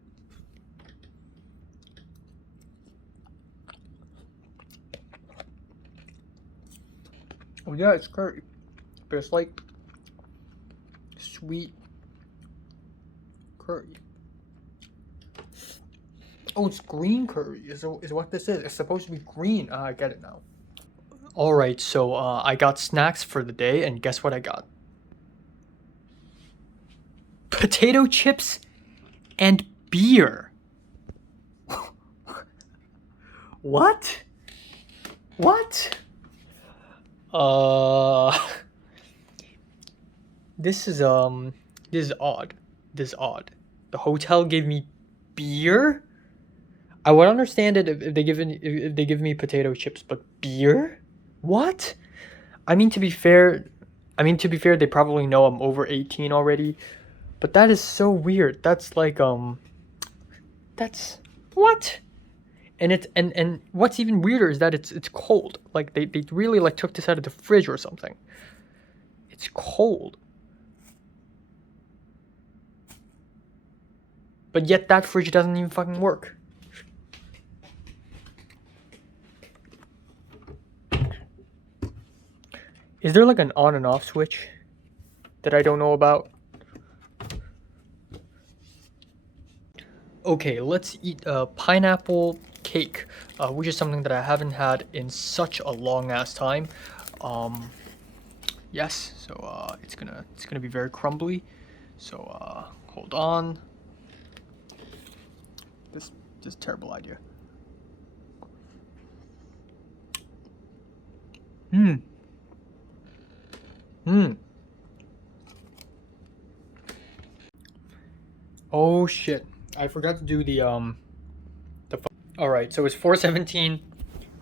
Oh yeah, it's curry, but it's like sweet curry. Oh, it's green curry is what this is. It's supposed to be green. Ah, I get it now. All right, so I got snacks for the day, and guess what I got? Potato chips and beer. What? What? Uh, this is odd. This is odd. The hotel gave me beer. I would understand it if they give me potato chips, but beer? What? I mean to be fair, they probably know I'm over 18 already, but that is so weird. That's like that's what? And it's and what's even weirder is that it's cold. Like they really like took this out of the fridge or something. It's cold. But yet that fridge doesn't even fucking work. Is there like an on and off switch that I don't know about? Okay, let's eat pineapple cake, which is something that I haven't had in such a long ass time. Yes, so it's gonna be very crumbly. So hold on. This is a terrible idea. Hmm. Hmm. Oh shit! I forgot to do the. All right, so it's 4:17.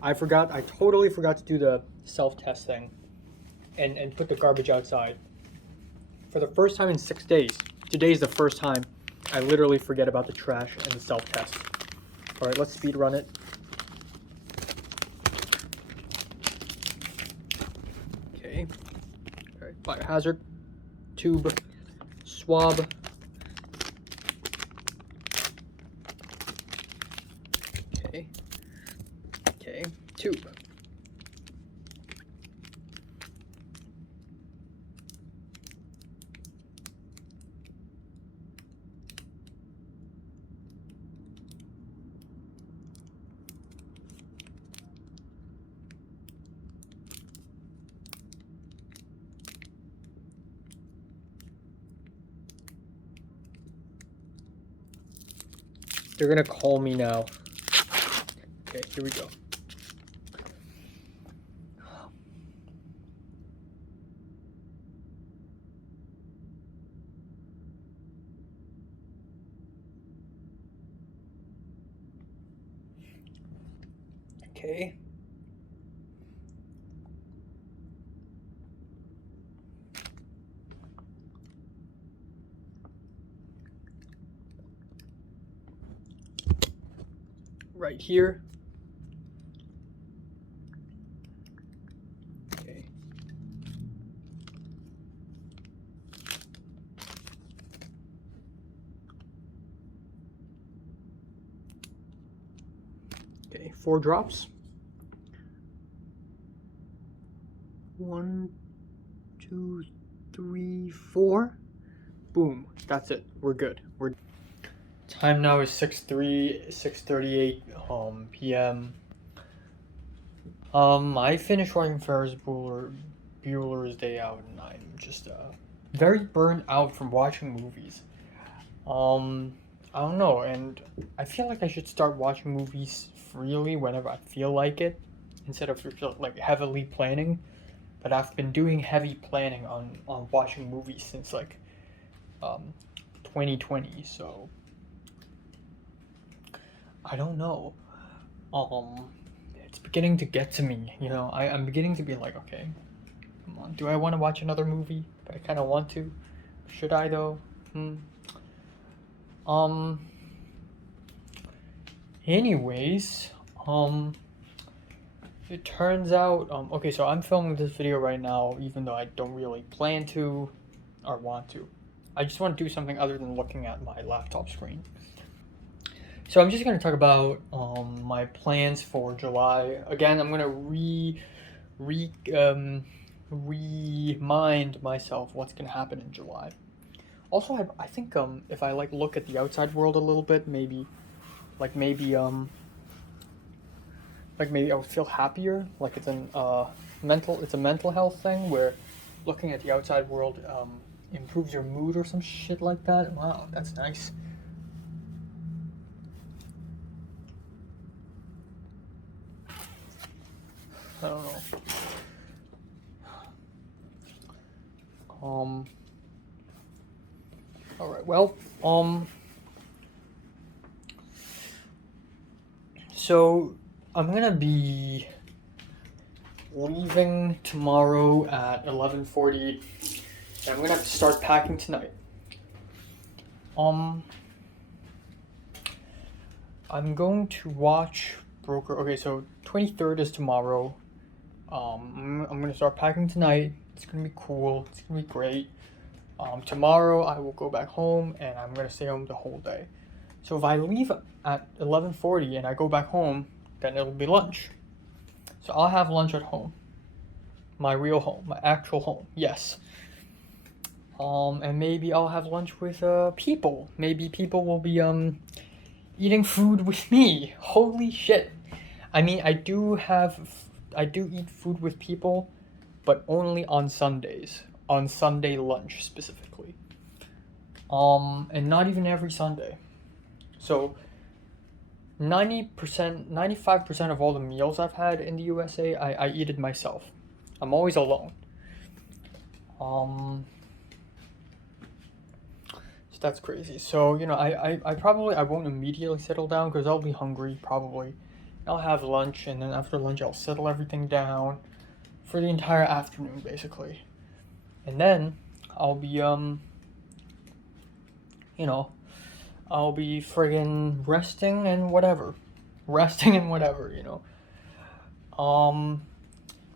I totally forgot to do the self-test thing, and put the garbage outside. For the first time in 6 days, today's the first time I literally forget about the trash and the self-test. All right, let's speed run it. Okay. All right, biohazard, tube, swab. Okay. Okay, tube. They're gonna call me now. Okay, here we go. Okay. Right here. Okay. Okay, 4 drops. 1, 2, 3, 4. Boom. That's it. We're good. Time now is 6:38 p.m. I finished watching Bueller's Day Out, and I'm just very burnt out from watching movies. I don't know, and I feel like I should start watching movies freely whenever I feel like it, instead of like heavily planning. But I've been doing heavy planning on watching movies since like 2020, so I don't know. It's beginning to get to me, you know. I'm beginning to be like, okay, come on, do I want to watch another movie? But I kind of want to. Should I though? Anyways, it turns out, okay, so I'm filming this video right now, even though I don't really plan to or want to. I just want to do something other than looking at my laptop screen. So I'm just going to talk about my plans for July. Again, I'm going to remind myself what's going to happen in July. Also, I think if I like look at the outside world a little bit, maybe I would feel happier. Like it's a mental health thing where looking at the outside world improves your mood or some shit like that. Wow, that's nice. I don't know. All right. Well. So I'm gonna be leaving tomorrow at 11:40, and I'm gonna have to start packing tonight. I'm going to watch Broker. Okay, so 23rd is tomorrow. I'm gonna start packing tonight. It's gonna be cool. It's gonna be great. Tomorrow I will go back home, and I'm gonna stay home the whole day. So if I leave at 11:40 and I go back home, then it'll be lunch. So I'll have lunch at home. My real home, my actual home, yes. And maybe I'll have lunch with people. Maybe people will be eating food with me. Holy shit. I mean, I do eat food with people, but only on Sundays. On Sunday lunch specifically. And not even every Sunday. So 95% of all the meals I've had in the USA, I eat it myself. I'm always alone. So that's crazy. So, you know, I probably won't immediately settle down because I'll be hungry probably. I'll have lunch, and then after lunch I'll settle everything down for the entire afternoon basically. And then I'll be I'll be friggin' resting and whatever, you know.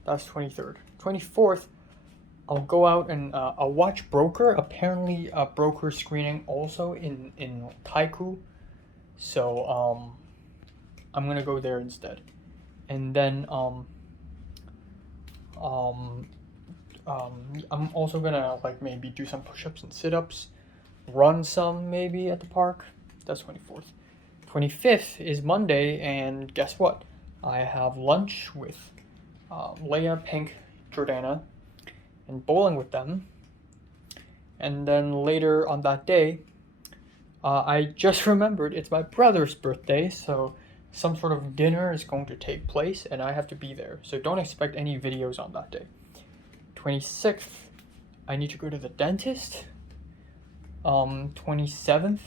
That's 23rd. 24th, I'll go out and I'll watch Broker. Apparently, Broker screening also in Taiku. So I'm gonna go there instead, and then I'm also gonna like maybe do some push-ups and sit-ups. Run some maybe at the park. That's 24th. 25th is Monday, and guess what? I have lunch with Leia, Pink, Jordana, and bowling with them. And then later on that day, I just remembered it's my brother's birthday, so some sort of dinner is going to take place, and I have to be there. So don't expect any videos on that day. 26th, I need to go to the dentist. 27th,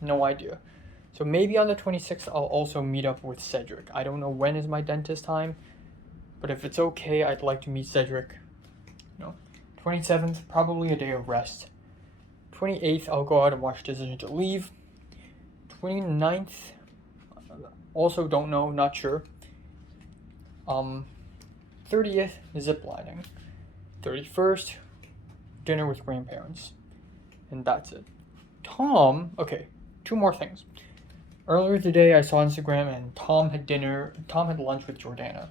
no idea. So maybe on the 26th, I'll also meet up with Cedric. I don't know when is my dentist time, but if it's okay, I'd like to meet Cedric. You know, 27th, probably a day of rest. 28th, I'll go out and watch Decision to Leave. 29th, also don't know, not sure. 30th, ziplining. 31st, dinner with grandparents. And that's it. Tom, okay, 2 more things. Earlier today, I saw Instagram, and Tom had lunch with Jordana.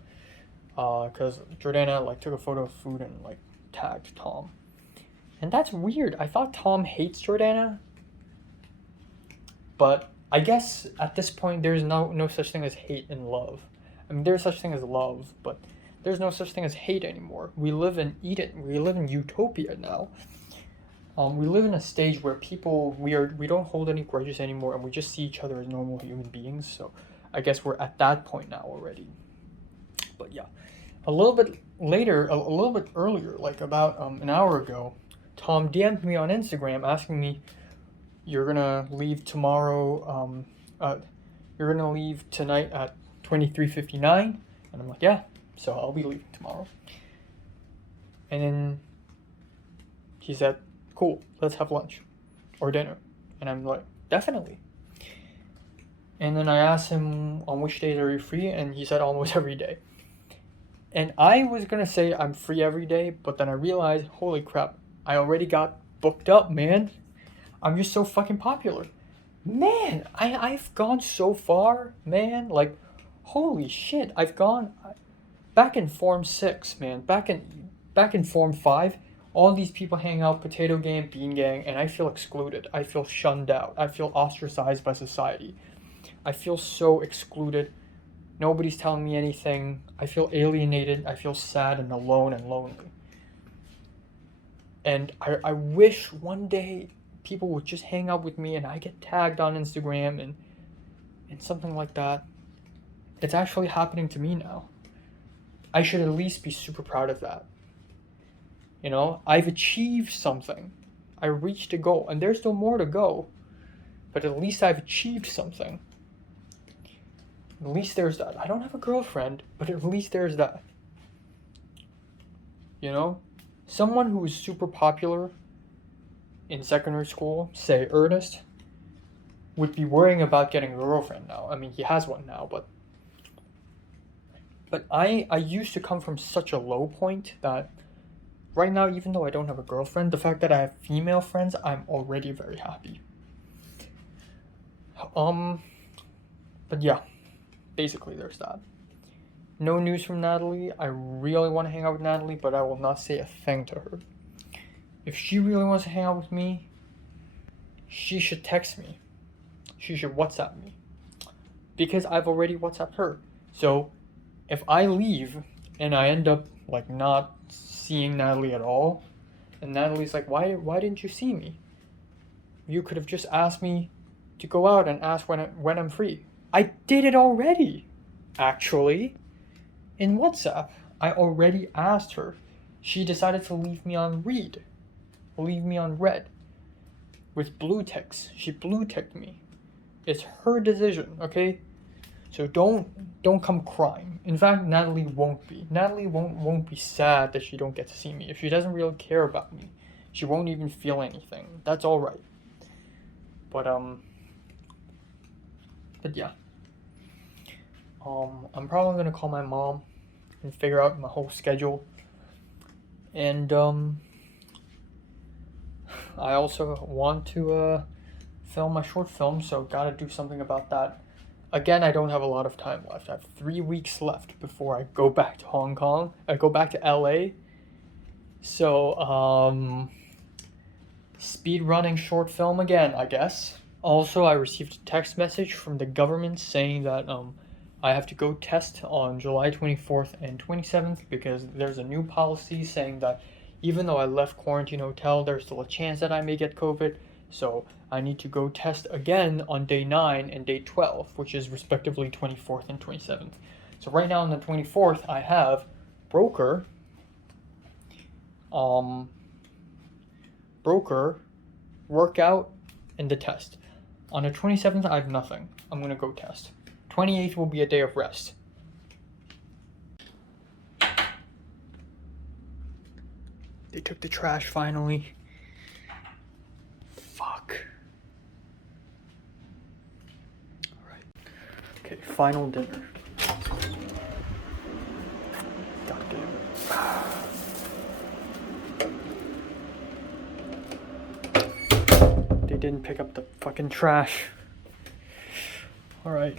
Because Jordana, like, took a photo of food and, like, tagged Tom. And that's weird. I thought Tom hates Jordana. But I guess at this point there's no such thing as hate and love. I mean, there's such thing as love, but there's no such thing as hate anymore. We live in Eden. We live in utopia now. We live in a stage where we don't hold any grudges anymore, and we just see each other as normal human beings. So I guess we're at that point now already. But yeah, a little bit earlier, like about an hour ago, Tom DM'd me on Instagram asking me, "You're gonna leave tomorrow. You're gonna leave tonight at 23:59," and I'm like, "Yeah." So I'll be leaving tomorrow. And then he said, "Cool, let's have lunch or dinner." And I'm like, "Definitely." And then I asked him on which days are you free, and he said almost every day. And I was gonna say I'm free every day, but then I realized, holy crap, I already got booked up, man. I'm just so fucking popular. Man, I've gone so far, man. Like, holy shit, I've gone back in Form 6, man. Back in Form 5, all these people hang out, Potato Gang, Bean Gang, and I feel excluded. I feel shunned out. I feel ostracized by society. I feel so excluded. Nobody's telling me anything. I feel alienated. I feel sad and alone and lonely. And I wish one day people would just hang out with me and I get tagged on Instagram and something like that. It's actually happening to me now. I should at least be super proud of that. You know, I've achieved something. I reached a goal, and there's still more to go. But at least I've achieved something. At least there's that. I don't have a girlfriend, but at least there's that. You know? Someone who is super popular in secondary school, say Ernest, would be worrying about getting a girlfriend now. I mean, he has one now, but I used to come from such a low point that right now, even though I don't have a girlfriend, the fact that I have female friends, I'm already very happy. But yeah, basically there's that. No news from Natalie. I really want to hang out with Natalie, but I will not say a thing to her. If she really wants to hang out with me, she should text me. She should WhatsApp me. Because I've already WhatsApped her. So, if I leave and I end up like not seeing Natalie at all, and Natalie's like, why didn't you see me? You could have just asked me to go out and ask when I'm free. I did it already, actually. In WhatsApp, I already asked her. She decided to leave me on read. Leave me on red. With blue ticks. She blue ticked me. It's her decision, okay? So don't come crying. In fact, Natalie won't be. Natalie won't be sad that she don't get to see me. If she doesn't really care about me, she won't even feel anything. That's all right. But yeah. I'm probably gonna call my mom and figure out my whole schedule. And I also want to film my short film, so gotta do something about that. Again, I don't have a lot of time left. I have 3 weeks left before I go back to Hong Kong. I go back to LA. So, speed running short film again, I guess. Also, I received a text message from the government saying that I have to go test on July 24th and 27th because there's a new policy saying that even though I left quarantine hotel, there's still a chance that I may get COVID. So I need to go test again on day 9 and day 12, which is respectively 24th and 27th. So right now on the 24th, I have broker, workout, and the test. On the 27th, I have nothing. I'm going to go test. 28th will be a day of rest. They took the trash finally. Fuck. Alright. Okay, final dinner. God damn it. They didn't pick up the fucking trash. Alright.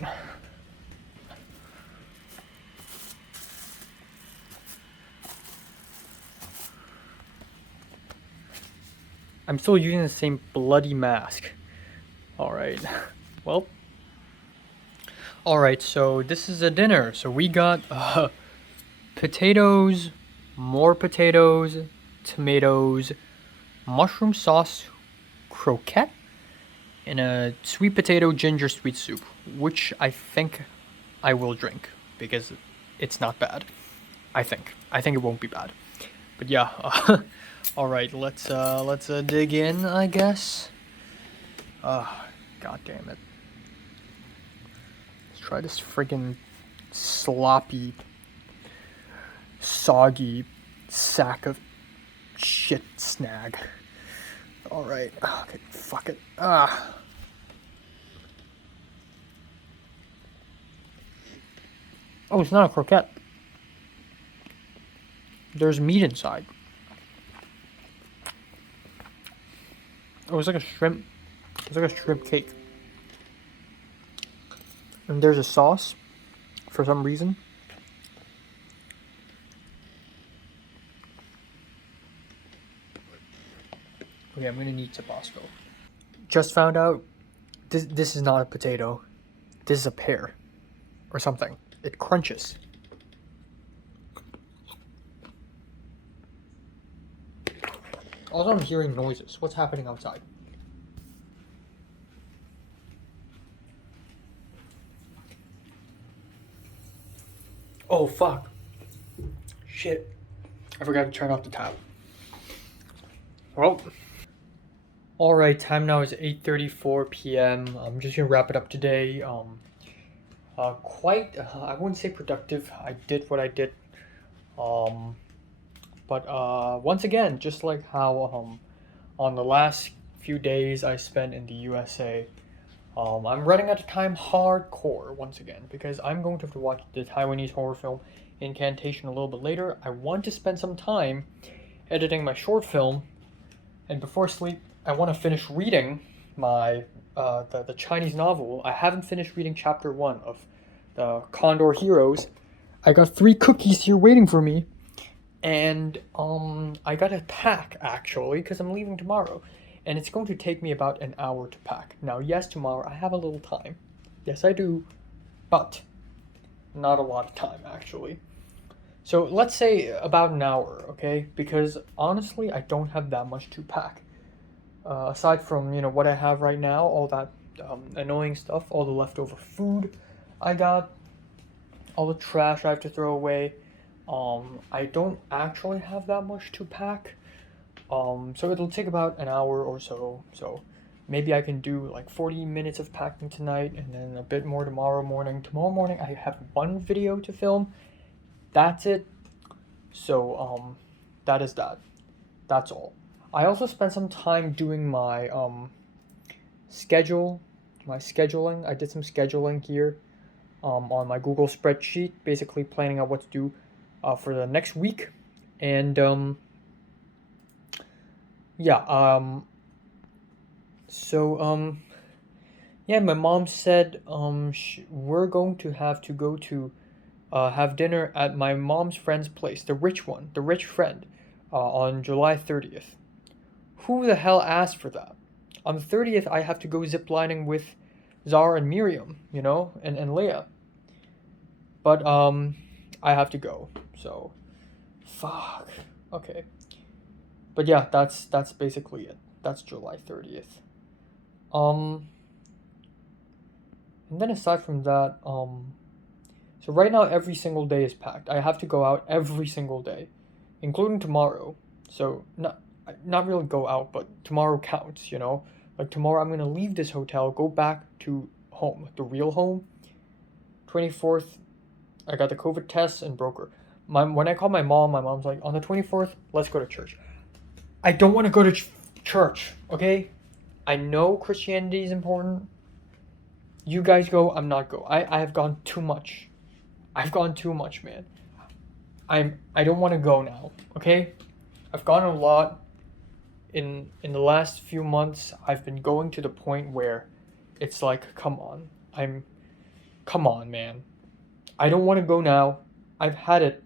I'm still using the same bloody mask. Alright. Well. Alright, so this is a dinner. So we got potatoes, more potatoes, tomatoes, mushroom sauce, croquette, and a sweet potato ginger sweet soup, which I think I will drink because it's not bad. I think it won't be bad. But yeah, all right, let's dig in, I guess. God damn it. Let's try this friggin' sloppy, soggy sack of shit snag. All right, okay, fuck it. Oh, it's not a croquette. There's meat inside. Oh, it's like a shrimp. It's like a shrimp cake. And there's a sauce for some reason. Okay, I'm gonna need Tabasco. Just found out this is not a potato. This is a pear. Or something. It crunches. Also, I'm hearing noises. What's happening outside? Oh, fuck. Shit. I forgot to turn off the tap. Well. Alright, time now is 8:34 p.m. I'm just gonna wrap it up today. I wouldn't say productive. I did what I did. But once again, just like how on the last few days I spent in the USA, I'm running out of time hardcore once again because I'm going to have to watch the Taiwanese horror film Incantation a little bit later. I want to spend some time editing my short film, and before sleep, I want to finish reading my the Chinese novel. I haven't finished reading chapter 1 of the Condor Heroes. I got 3 cookies here waiting for me. And I gotta pack actually because I'm leaving tomorrow, and it's going to take me about an hour to pack. Now, yes, tomorrow I have a little time. Yes, I do, but not a lot of time actually. So let's say about an hour, okay? Because honestly, I don't have that much to pack. Aside from what I have right now, all that annoying stuff, all the leftover food I got, all the trash I have to throw away. I don't actually have that much to pack. So it'll take about an hour or so. So maybe I can do like 40 minutes of packing tonight and then a bit more tomorrow morning. Tomorrow morning I have 1 video to film. That's it. So that is that. That's all. I also spent some time doing my scheduling. I did some scheduling here on my Google spreadsheet, basically planning out what to do for the next week. And yeah, so yeah, my mom said we're going to have to go to have dinner at my mom's friend's place, the rich one, the rich friend, on July 30th. Who the hell asked for that? On the 30th, I have to go ziplining with Zara and Miriam, and Leah. But I have to go. So, fuck. Okay. But yeah, that's basically it. That's July 30th. And then aside from that, so right now every single day is packed. I have to go out every single day, including tomorrow. So not really go out, but tomorrow counts, Like tomorrow I'm going to leave this hotel, go back to home, the real home. 24th, I got the COVID test and broke her. When I called my mom's like, on the 24th, let's go to church. I don't want to go to church, okay? I know Christianity is important. You guys go, I'm not go. I have gone too much. I've gone too much, man. I don't want to go now, okay? I've gone a lot. In the last few months, I've been going to the point where it's like, come on. Come on, man. I don't want to go now. I've had it.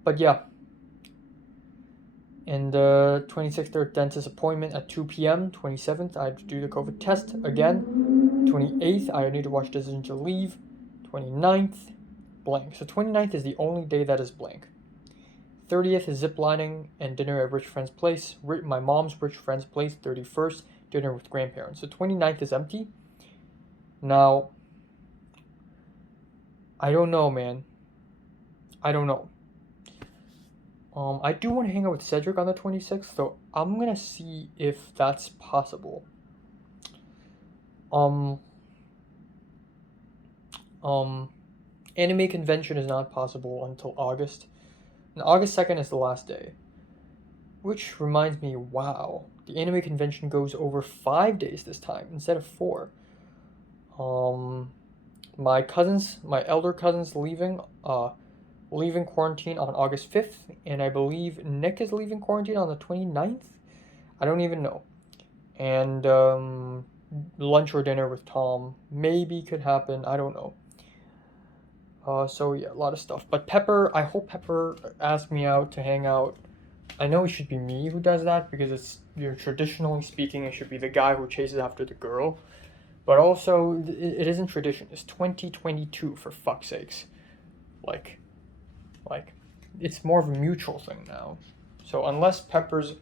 I, But yeah. And the 26th, there dentist appointment at 2 p.m. 27th, I have to do the COVID test again. 28th, I need to watch Decision to Leave. 29th, blank. So 29th is the only day that is blank. 30th is ziplining and dinner at rich friend's place. My mom's rich friend's place. 31st, dinner with grandparents. So 29th is empty. Now, I don't know, man. I don't know. I do want to hang out with Cedric on the 26th, so I'm gonna see if that's possible. Anime convention is not possible until August. And August 2nd is the last day. Which reminds me, wow, the anime convention goes over 5 days this time instead of 4. My elder cousins leaving quarantine on August 5th, and I believe Nick is leaving quarantine on the 29th. I don't even know. And lunch or dinner with Tom maybe could happen. I don't know. So yeah, a lot of stuff. But Pepper, I hope Pepper asked me out to hang out. I know it should be me who does that because it's, traditionally speaking, it should be the guy who chases after the girl. But also, it isn't tradition. It's 2022, for fuck's sakes. Like, it's more of a mutual thing now. So unless Pepper's...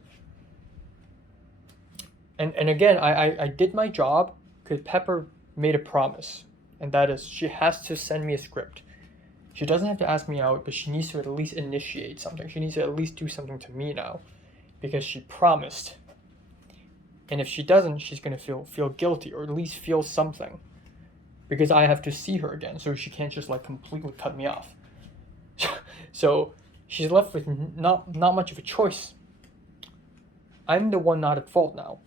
And again, I did my job because Pepper made a promise. And that is, she has to send me a script. She doesn't have to ask me out, but she needs to at least initiate something. She needs to at least do something to me now. Because she promised. And if she doesn't, she's going to feel guilty, or at least feel something. Because I have to see her again, so she can't just completely cut me off. So she's left with not much of a choice. I'm the one not at fault now.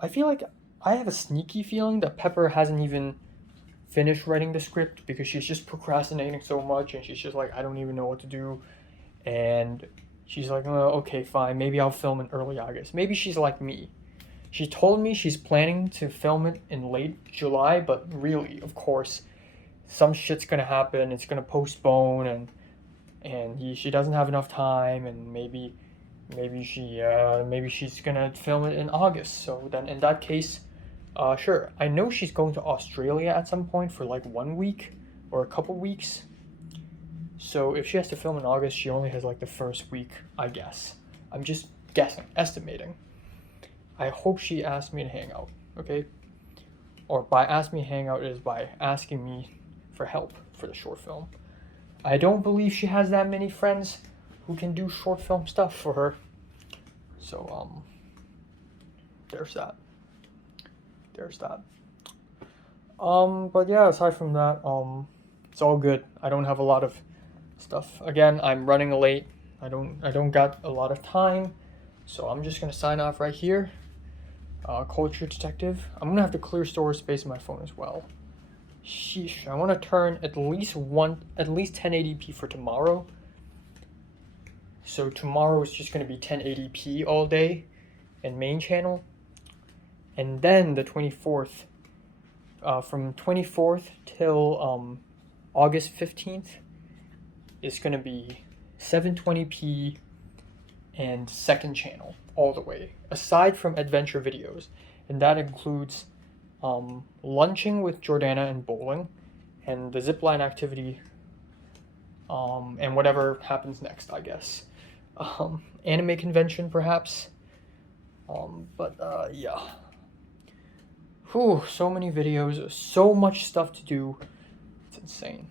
I feel like I have a sneaky feeling that Pepper hasn't even finished writing the script because she's just procrastinating so much, and she's just like, I don't even know what to do. And she's like, oh, okay, fine, maybe I'll film in early August. Maybe she's like me. She told me she's planning to film it in late July, but really, of course, some shit's gonna happen. It's gonna postpone, and she doesn't have enough time, and maybe she's gonna film it in August. So then, in that case, sure. I know she's going to Australia at some point for 1 week or a couple weeks. So if she has to film in August, she only has the first week, I guess. I'm just guessing, estimating. I hope she asked me to hang out, okay? Or by ask me to hang out is by asking me for help for the short film. I don't believe she has that many friends who can do short film stuff for her. So, there's that. But yeah, aside from that, it's all good. I don't have a lot of stuff. Again, I'm running late. I don't got a lot of time. So I'm just gonna sign off right here. Culture Detective. I'm gonna have to clear storage space in my phone as well. Sheesh. I want to turn at least 1080p for tomorrow. So tomorrow is just gonna be 1080p all day, in main channel, and then the 24th, from 24th till August 15th, is gonna be 720p and second channel all the way, aside from adventure videos, and that includes lunching with Jordana and bowling, and the zipline activity, and whatever happens next, I guess. Anime convention, perhaps. But yeah. Whew, so many videos, so much stuff to do. It's insane.